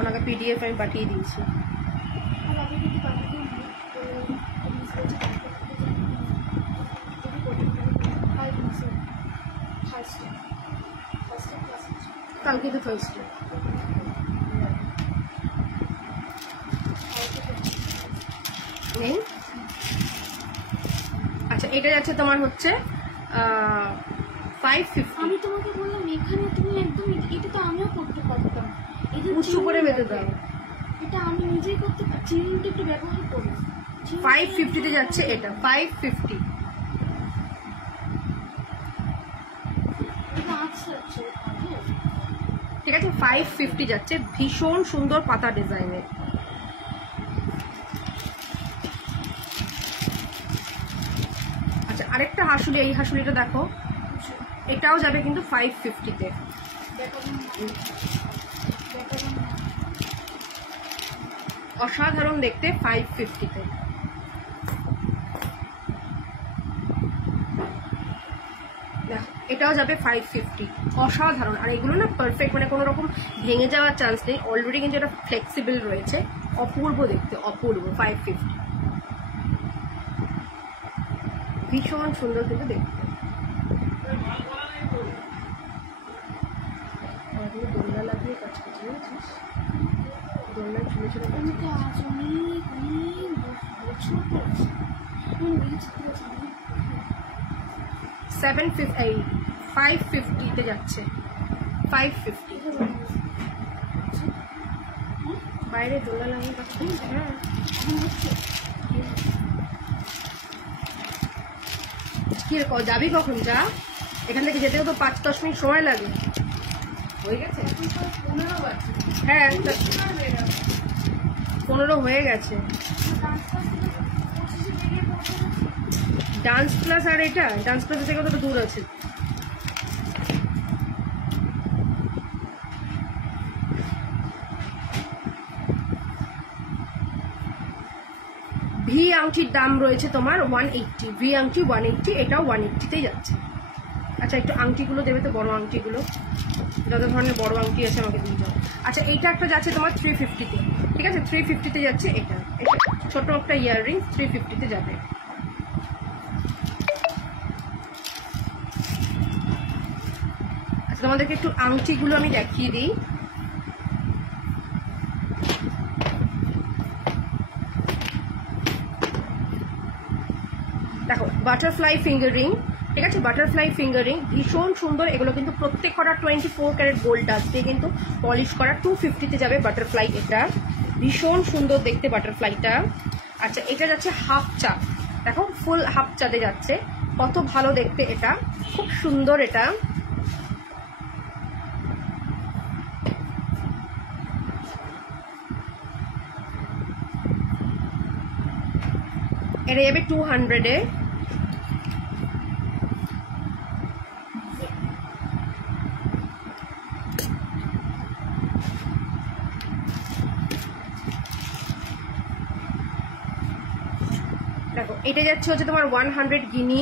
ওনাকে পিডিএফ আমি পাঠিয়ে দিয়েছি। আর আগে যদি পাঠিয়ে দিই কালকে তো ফার্স্টে নেই। আচ্ছা এটা যাচ্ছে তোমার হচ্ছে 550। আমি তোমাকে বললাম এখানে তুমি একদম, এটা তো আমিও করতে পারতাম, উঁচু করে বেঁধে দাও। এটা আমি নিজেই করতে পারি, চিরুনিটা একটু ব্যবহার করি। 550-তে যাচ্ছে এটা, 550। আচ্ছা আচ্ছা ঠিক আছে, 550 যাচ্ছে, ভীষণ সুন্দর পাতা ডিজাইনের। আচ্ছা আরেকটা হাসুলি, এই হাসুলিটা দেখো, এটাও যাবে কিন্তু 550-তে। অসাধারণ দেখতে, 550-তে। দেখো এটাও যাবে 550, অসাধারণ। আর এগুলো না পারফেক্ট, মানে কোনো রকম ভেঙে যাওয়ার চান্স নেই, অলরেডি কিন্তু এটা ফ্লেক্সিবল রয়েছে, অপূর্ব দেখতে, অপূর্ব। 550 ভীষণ সুন্দর কিন্তু দেখতে। দোলনা লাগিয়ে কাজ করতে বুঝেছিস, দোলনায় ছোটো ছোটো আমি তো আজ অনেক অনেক বছর করেছি। 550-তে যাচ্ছে, 550। বাইরে দোলনা লাগিয়ে কাজ করতে। হ্যাঁ কি যাবি কখন? যা, এখান থেকে যেতেও তো 5-10 মিনিট সময় লাগে। হয়ে গেছে 15 বাজে। হ্যাঁ 15 হয়ে গেছে। ডান্স ক্লাস আর এটা ডান্স ক্লাসের থেকে কতটা দূর আছে? ভি আংটির দাম রয়েছে তোমার 180, ভি আংটি 180, এটাও 180তেই যাচ্ছে। আচ্ছা একটু আংটিগুলো দেবে তো, বড় আংটিগুলো, যত ধরনের বড় আংটি আছে আমাকে দিয়ে যাও। আচ্ছা এইটা একটা যাচ্ছে তোমার 350-তে, ঠিক আছে 350-তে যাচ্ছে। এটা ছোট একটা ইয়াররিং 350-তে যাবে। আচ্ছা তোমাদেরকে একটু আংটিগুলো আমি দেখিয়ে দিই। দেখো বাটারফ্লাই ফিঙ্গার রিং, ঠিক আছে বাটারফ্লাই ফিঙ্গার রিং ভীষণ সুন্দর। এগুলো কিন্তু প্রত্যেক কটা 24 ক্যারেট গোল্ড ডাস্ট দিয়ে কিন্তু পলিশ করা। 250-তে যাবে বাটারফ্লাই, এটা ভীষণ সুন্দর দেখতে বাটারফ্লাইটা। আচ্ছা এটা যাচ্ছে হাফ চাঁদ, দেখো ফুল হাফ চাঁদে যাচ্ছে, কত ভালো দেখতে, এটা খুব সুন্দর। এটা এটা যাবে 200-এ। দেখো এটা যাচ্ছে হচ্ছে তোমার 100 গিনি।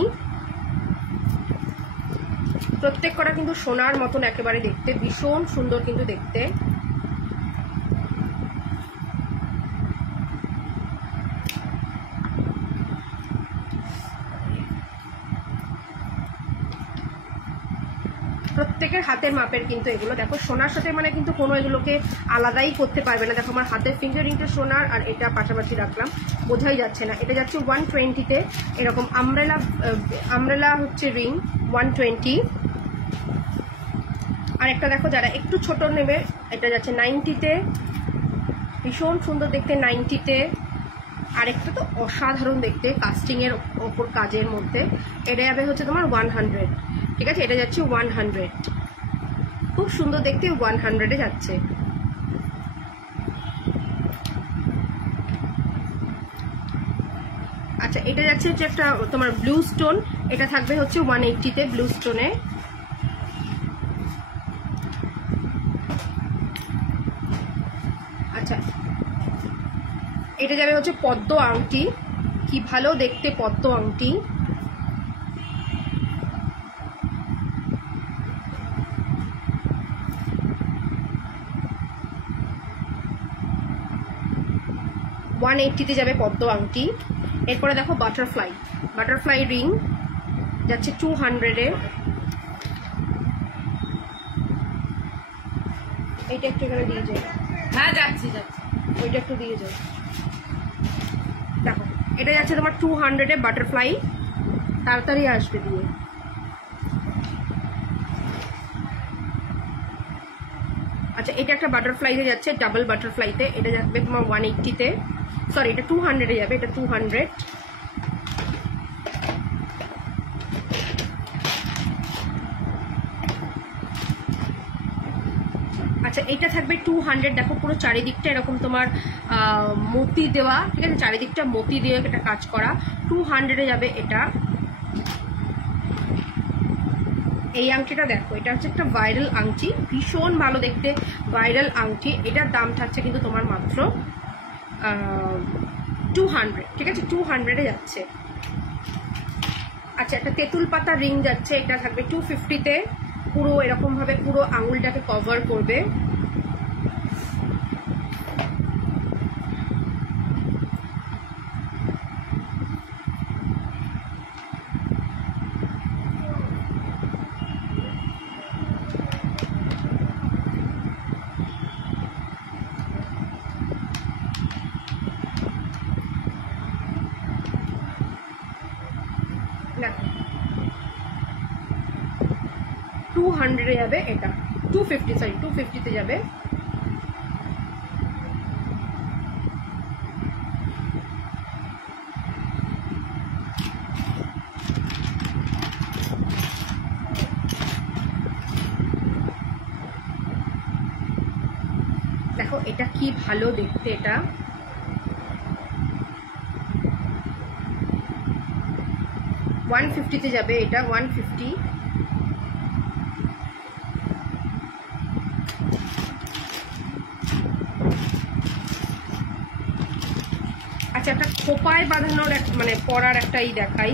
প্রত্যেক কটা কিন্তু সোনার মতন একেবারে দেখতে, ভীষণ সুন্দর কিন্তু দেখতে। প্রত্যেকের হাতের মাপের কিন্তু এগুলো। দেখো সোনার সাথে মানে কিন্তু কোনো এগুলোকে আলাদাই করতে পারবে না। দেখো আমার হাতের ফিঙ্গারিংটা সোনার আর এটা পাশাপাশি রাখলাম, বোঝাই যাচ্ছে না। এটা যাচ্ছে 120-তে, এরকম আমব্রেলা হচ্ছে রিং 120। আর একটা দেখো যারা একটু ছোট নেবে, এটা যাচ্ছে 90-তে, ভীষণ সুন্দর দেখতে 90-তে। আরেকটা তো অসাধারণ দেখতে কাস্টিংয়ের ওপর কাজের মধ্যে, এটা যাবে হচ্ছে তোমার 100, ঠিক আছে এটা যাচ্ছে 100, খুব সুন্দর দেখতে 100-এ যাচ্ছে। আচ্ছা এটা যাচ্ছে হচ্ছে একটা তোমার ব্লু স্টোন, এটা থাকবে হচ্ছে 180-তে ব্লু স্টোনে। আচ্ছা এটা যাবে হচ্ছে পদ্ম আংটি, কি ভালো দেখতে পদ্ম আংটি। ওয়ান 180-তে যাবে পদ্ম আংটি। এরপরে দেখো বাটারফ্লাই রিং যাচ্ছে 200-এ। এইটা একটু এখানে দিয়ে যায়, হ্যাঁ যাচ্ছি। ওইটা একটু দিয়ে যায়। দেখো এটা যাচ্ছে তোমার 200-এ বাটারফ্লাই, তাড়াতাড়ি আসবে দিয়ে। আচ্ছা এটা একটা বাটারফ্লাইতে যাচ্ছে, ডাবল বাটারফ্লাইতে, এটা যাবে তোমার 180-তে, সরি এটা 200-এ যাবে, এটা 200। আচ্ছা এটা থাকবে 200। দেখো পুরো চারিদিকটা এরকম তোমার মতি দেওয়া, ঠিক আছে চারিদিকটা মতি দিয়ে এটা কাজ করা, 200-এ যাবে এটা। এই আংটিটা দেখো, এটা হচ্ছে একটা ভাইরাল আংটি, ভীষণ ভালো দেখতে ভাইরাল আংটি। এটার দাম থাকছে কিন্তু তোমার মাত্র 200, ঠিক আছে 200-এ যাচ্ছে। আচ্ছা একটা তেঁতুল পাতা রিং যাচ্ছে, এটা থাকবে 250-তে, পুরো এরকম ভাবে পুরো আঙুলটাকে কভার করবে। দেখো 200-এ যাবে এটা, 250-তে যাবে। দেখো এটা কি ভালো দেখতে, এটা 150-তে যাবে এটা, 150। আচ্ছা, একটা খোপায় বাঁধানোর মানে পরার একটা দেখাই।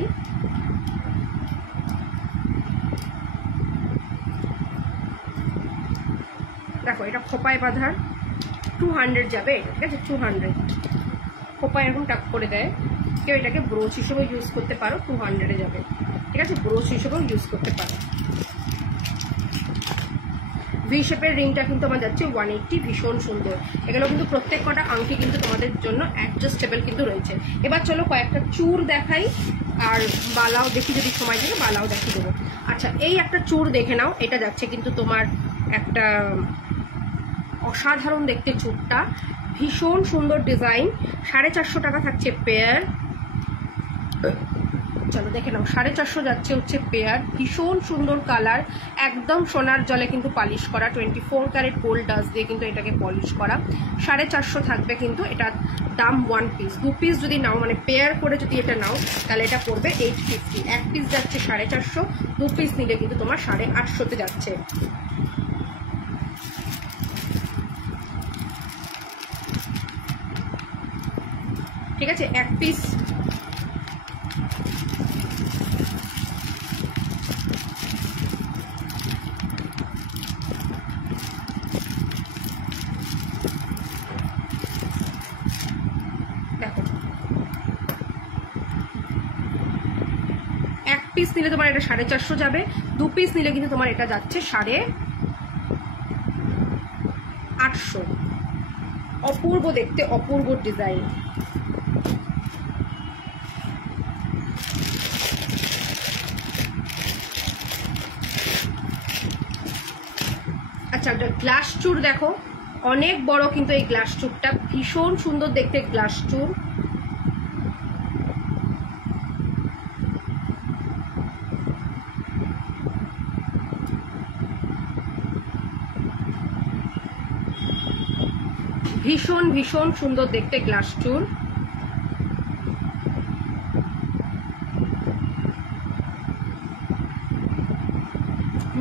দেখো, এটা খোপায় বাঁধার 200 যাবে এটা, ঠিক আছে? 200 খোপায় এরকম টাক করে দেয়। কেউ এটাকে ব্রোচ হিসেবেও ইউজ করতে পারো, 200-এ যাবে, ঠিক আছে? ব্রোচ হিসেবেও ইউজ করতে পারো। ভি শেপের রিংটা কিন্তু আমার যাচ্ছে 180, ভীষণ সুন্দর। এগুলো কিন্তু প্রত্যেক কটা আংটি কিন্তু তোমাদের জন্য অ্যাডজাস্টেবল কিন্তু রয়েছে। এবার চলো কয়েকটা চূড় দেখাই, আর বালাও দেখি, যদি সময় থাকে বালাও দেখিয়ে দেবো। আচ্ছা, এই একটা চূড় দেখে নাও, এটা যাচ্ছে কিন্তু তোমার একটা অসাধারণ দেখতে চূড়টা, ভীষণ সুন্দর ডিজাইন, 450 টাকা থাকছে পেয়ার। চলো দেখে নাও, 450 যাচ্ছে হচ্ছে পেয়ার, ভীষণ সুন্দর কালার, একদম সোনার জলে কিন্তু পালিশ করা, 24 ক্যারেট গোল্ড ডাস্ট দিয়ে কিন্তু এটাকে পলিশ করা। 450 থাকবে কিন্তু এটার দাম। 1 পিস, 2 পিস যদি নাও, মানে পেয়ার করে যদি এটা নাও, তাহলে এটা পড়বে 850। 1 পিস যাচ্ছে 450, 2 পিস নিলে কিন্তু তোমার 850-তে যাচ্ছে। ঠিক আছে, 1 পিস দেখো, 1 পিস নিলে তোমার এটা 450 যাবে, 2 পিস নিলে কিন্তু তোমার এটা যাচ্ছে 850। অপূর্ব দেখতে, অপূর্ব ডিজাইন। আচ্ছা, একটা গ্লাস চূড় দেখো, অনেক বড় কিন্তু এই গ্লাস চূড়টা, ভীষণ সুন্দর দেখতে গ্লাস চূড়। ভীষণ ভীষণ সুন্দর দেখতে গ্লাস চূড়।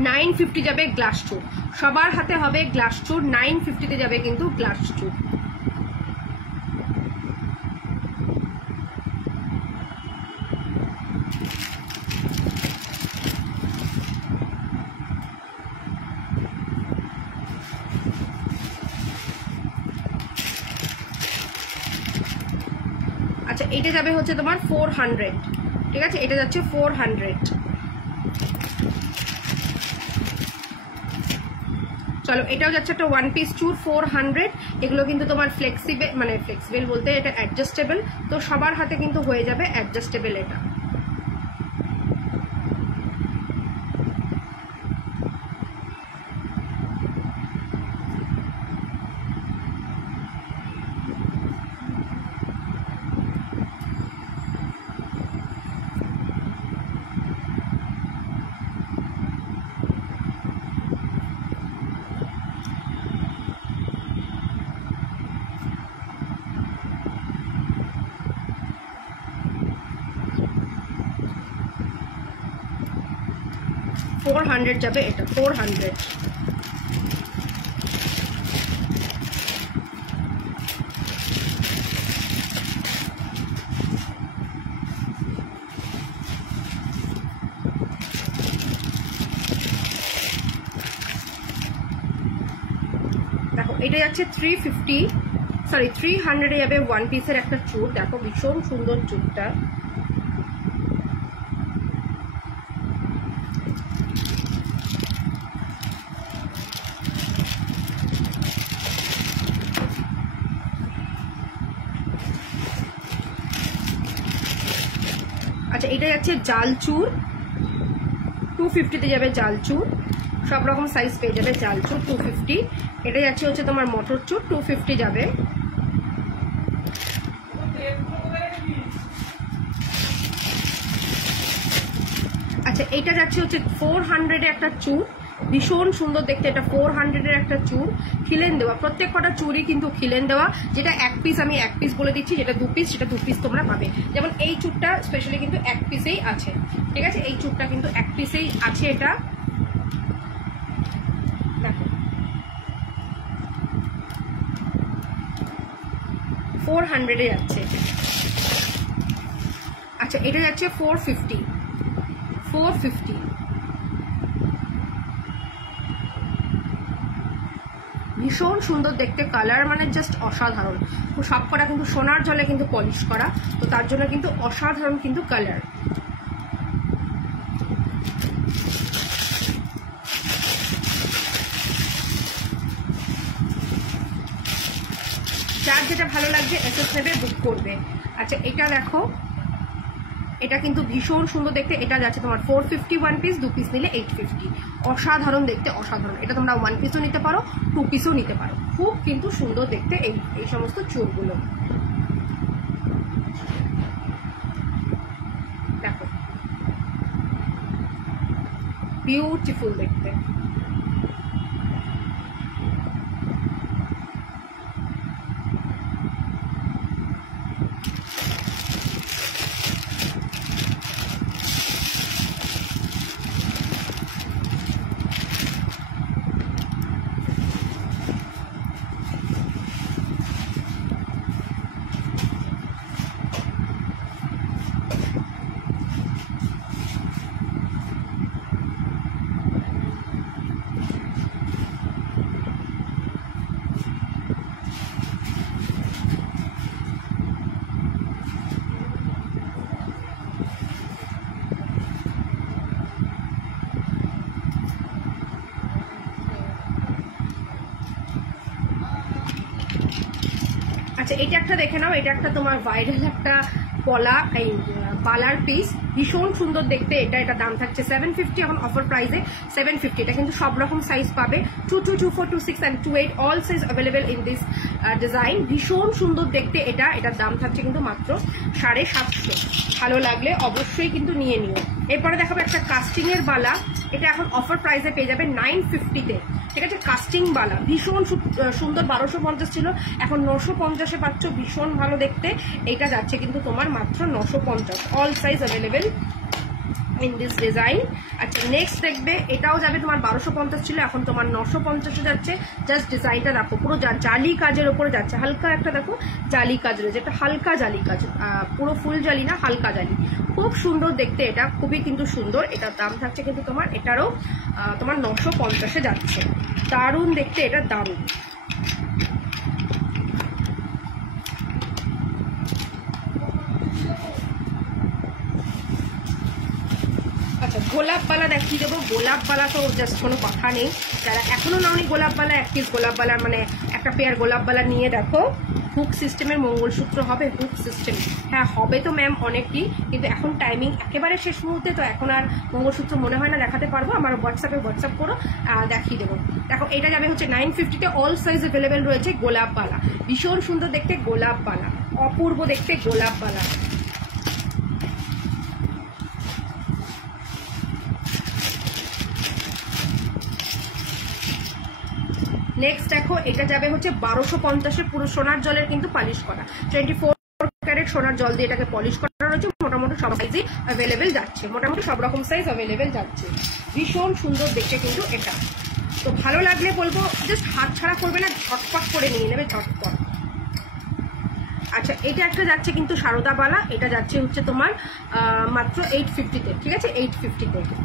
950 যাবে গ্লাস চূড়, সবার হাতে হবে গ্লাস চূড়। 950-তে যাবে কিন্তু গ্লাস চূড়। আচ্ছা, এটা যাবে হচ্ছে তোমার 400, ঠিক আছে? এটা যাচ্ছে 400। চলো, এটাও যাচ্ছে একটা 1 পিস চূড়, 400। এগুলো কিন্তু তোমার ফ্লেক্সিবল, মানে ফ্লেক্সিবল বলতে এটা অ্যাডজাস্টেবল, তো সবার হাতে কিন্তু হয়ে যাবে অ্যাডজাস্টেবল এটা। $400 যাবে এটা, 400। দেখো, এটা যাচ্ছে 350, সরি 300-এ যাবে 1 পিসের একটা চূড়। দেখো, ভীষণ সুন্দর চূড়টা। আচ্ছা, এটা যাচ্ছে জাল চূড়, 250-তে যাবে জাল চূড়, সব রকম সাইজ পেয়ে যাবে জাল চূড় 250। এটা যাচ্ছে হচ্ছে তোমার মটর চূড়, 250 যাবে। আচ্ছা, এটা যাচ্ছে হচ্ছে 400-এ একটা চূড়, ভীষণ সুন্দর দেখতে। এটা 400-এর একটা চুর, খিলেন দেওয়া, প্রত্যেক কটা চুরই কিন্তু খিলেন দেওয়া। যেটা এক পিস আমি এক পিস বলে দিচ্ছি, যেটা 2 পিস সেটা 2 পিস তোমরা পাবে। যেমন এই চুরটা স্পেশালি কিন্তু এক পিসেই আছে, ঠিক আছে, এই চুরটা কিন্তু এক পিসেই আছে। এটা দেখো 400-এ যাচ্ছে। আচ্ছা এটা যাচ্ছে 450। ভীষণ সুন্দর দেখতে, কালার মানে জাস্ট অসাধারণ। সব কটা কিন্তু সোনার জলে কিন্তু পলিশ করা, তো তার জন্য কিন্তু অসাধারণ কিন্তু কালার। যার যেটা ভালো লাগছে এসএস নেবে, বুক করবে। আচ্ছা এটা দেখো, এটা কিন্তু ভীষণ সুন্দর দেখতে। এটা যাচ্ছে তোমার 450 1 পিস, 2 পিস নিলে 850। অসাধারণ দেখতে, অসাধারণ। এটা তোমরা 1 পিসও নিতে পারো, 2 পিসও নিতে পারো। খুব কিন্তু সুন্দর দেখতে এই সমস্ত চুলগুলো। দেখো বিউটিফুল দেখতে। আচ্ছা এটা একটা দেখে নাও, এটা একটা তোমার ভাইরাল একটা পলা এই বালার পিস, ভীষণ সুন্দর দেখতে। এটা দাম থাকছে 750, এখন অফার প্রাইসে 750। এটা কিন্তু সব রকম সাইজ পাবে, 22, 24, 26 and 28 all size available in this design. ভীষণ সুন্দর দেখতে। এটার দাম থাকছে কিন্তু মাত্র 750। ভালো লাগলে অবশ্যই কিন্তু নিয়ে নিও। এরপরে দেখাবো একটা কাস্টিং এর বালা, এটা এখন অফার প্রাইসে পেয়ে যাবে 950-তে, ঠিক আছে। কাস্টিং বালা ভীষণ সুন্দর, 1250 ছিল, এখন 950-এ পাচ্ছ। ভীষণ ভালো দেখতে। এটা যাচ্ছে কিন্তু তোমার মাত্র 950, all size available in this design. আচ্ছা নেক্সট দেখবে, এটাও যাবে তোমার 1250 ছিল, এখন তোমার 950-এ যাচ্ছে। জাস্ট ডিজাইনটা দেখো, পুরো জালি কাজের ওপরে যাচ্ছে। হালকা একটা দেখো জালি কাজ রয়েছে, এটা হালকা জালি কাজ, পুরো ফুল জালি না, হালকা জালি। খুব সুন্দর দেখতে, এটা খুবই কিন্তু সুন্দর। এটার দাম থাকছে কিন্তু তোমার, এটারও তোমার 950-এ যাচ্ছে। দারুণ দেখতে, এটা দারুণ। আচ্ছা গোলাপ বালা দেখিয়ে দেবো। গোলাপ বালা তো জাস্ট কোনো কথা নেই, যারা এখনো নাওনি গোলাপ বালা, এক পিস গোলাপ বালার মানে একটা পেয়ার গোলাপ বালা নিয়ে দেখো। হুক সিস্টেমের মঙ্গলসূত্র হবে, হুক সিস্টেম, হ্যাঁ হবে তো ম্যাম অনেকটি, কিন্তু এখন টাইমিং একেবারে শেষ মুহূর্তে, তো এখন আর মঙ্গলসূত্র মনে হয় না দেখাতে পারবো। আমার হোয়াটসঅ্যাপ করো, দেখিয়ে দেবো। দেখো এটা যাবে হচ্ছে 950-তে, অল সাইজ অ্যাভেলেবেল রয়েছে। গোলাপ বালা ভীষণ সুন্দর দেখতে, গোলাপ বালা অপূর্ব দেখতে, গোলাপ বালা। নেক্সট দেখো, এটা যাবে হচ্ছে 1250-এ, পুরো সোনার জলের কিন্তু পালিশ করা, 24 ক্যারেট সোনার জল দিয়ে এটাকে পলিশ করা রয়েছে। মোটামুটি সব সাইজই অ্যাভেলেবেল যাচ্ছে, মোটামুটি সব রকম সাইজ অ্যাভেলেবেল যাচ্ছে। ভীষণ সুন্দর দেখতে কিন্তু এটা। তো ভালো লাগলে বলবো জাস্ট হাত ছাড়া করবে না, ঝটপট করে নিয়ে নেবে, ঝটপট। আচ্ছা এটা একটা যাচ্ছে কিন্তু সারদা বালা, এটা যাচ্ছে হচ্ছে তোমার মাত্র 850-তে, ঠিক আছে, 850-তে।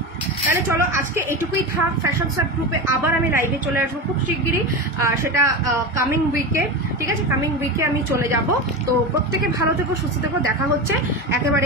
তাহলে চলো আজকে এইটুকুই থাক। ফ্যাশন সাব গ্রুপে আবার আমি লাইভে চলে আসবো খুব শিগগিরই, সেটা কামিং উইকে, ঠিক আছে, কামিং উইকে আমি চলে যাব। তো প্রত্যেকে ভালো থেকো, সুস্থ থেকো, দেখা হচ্ছে একেবারে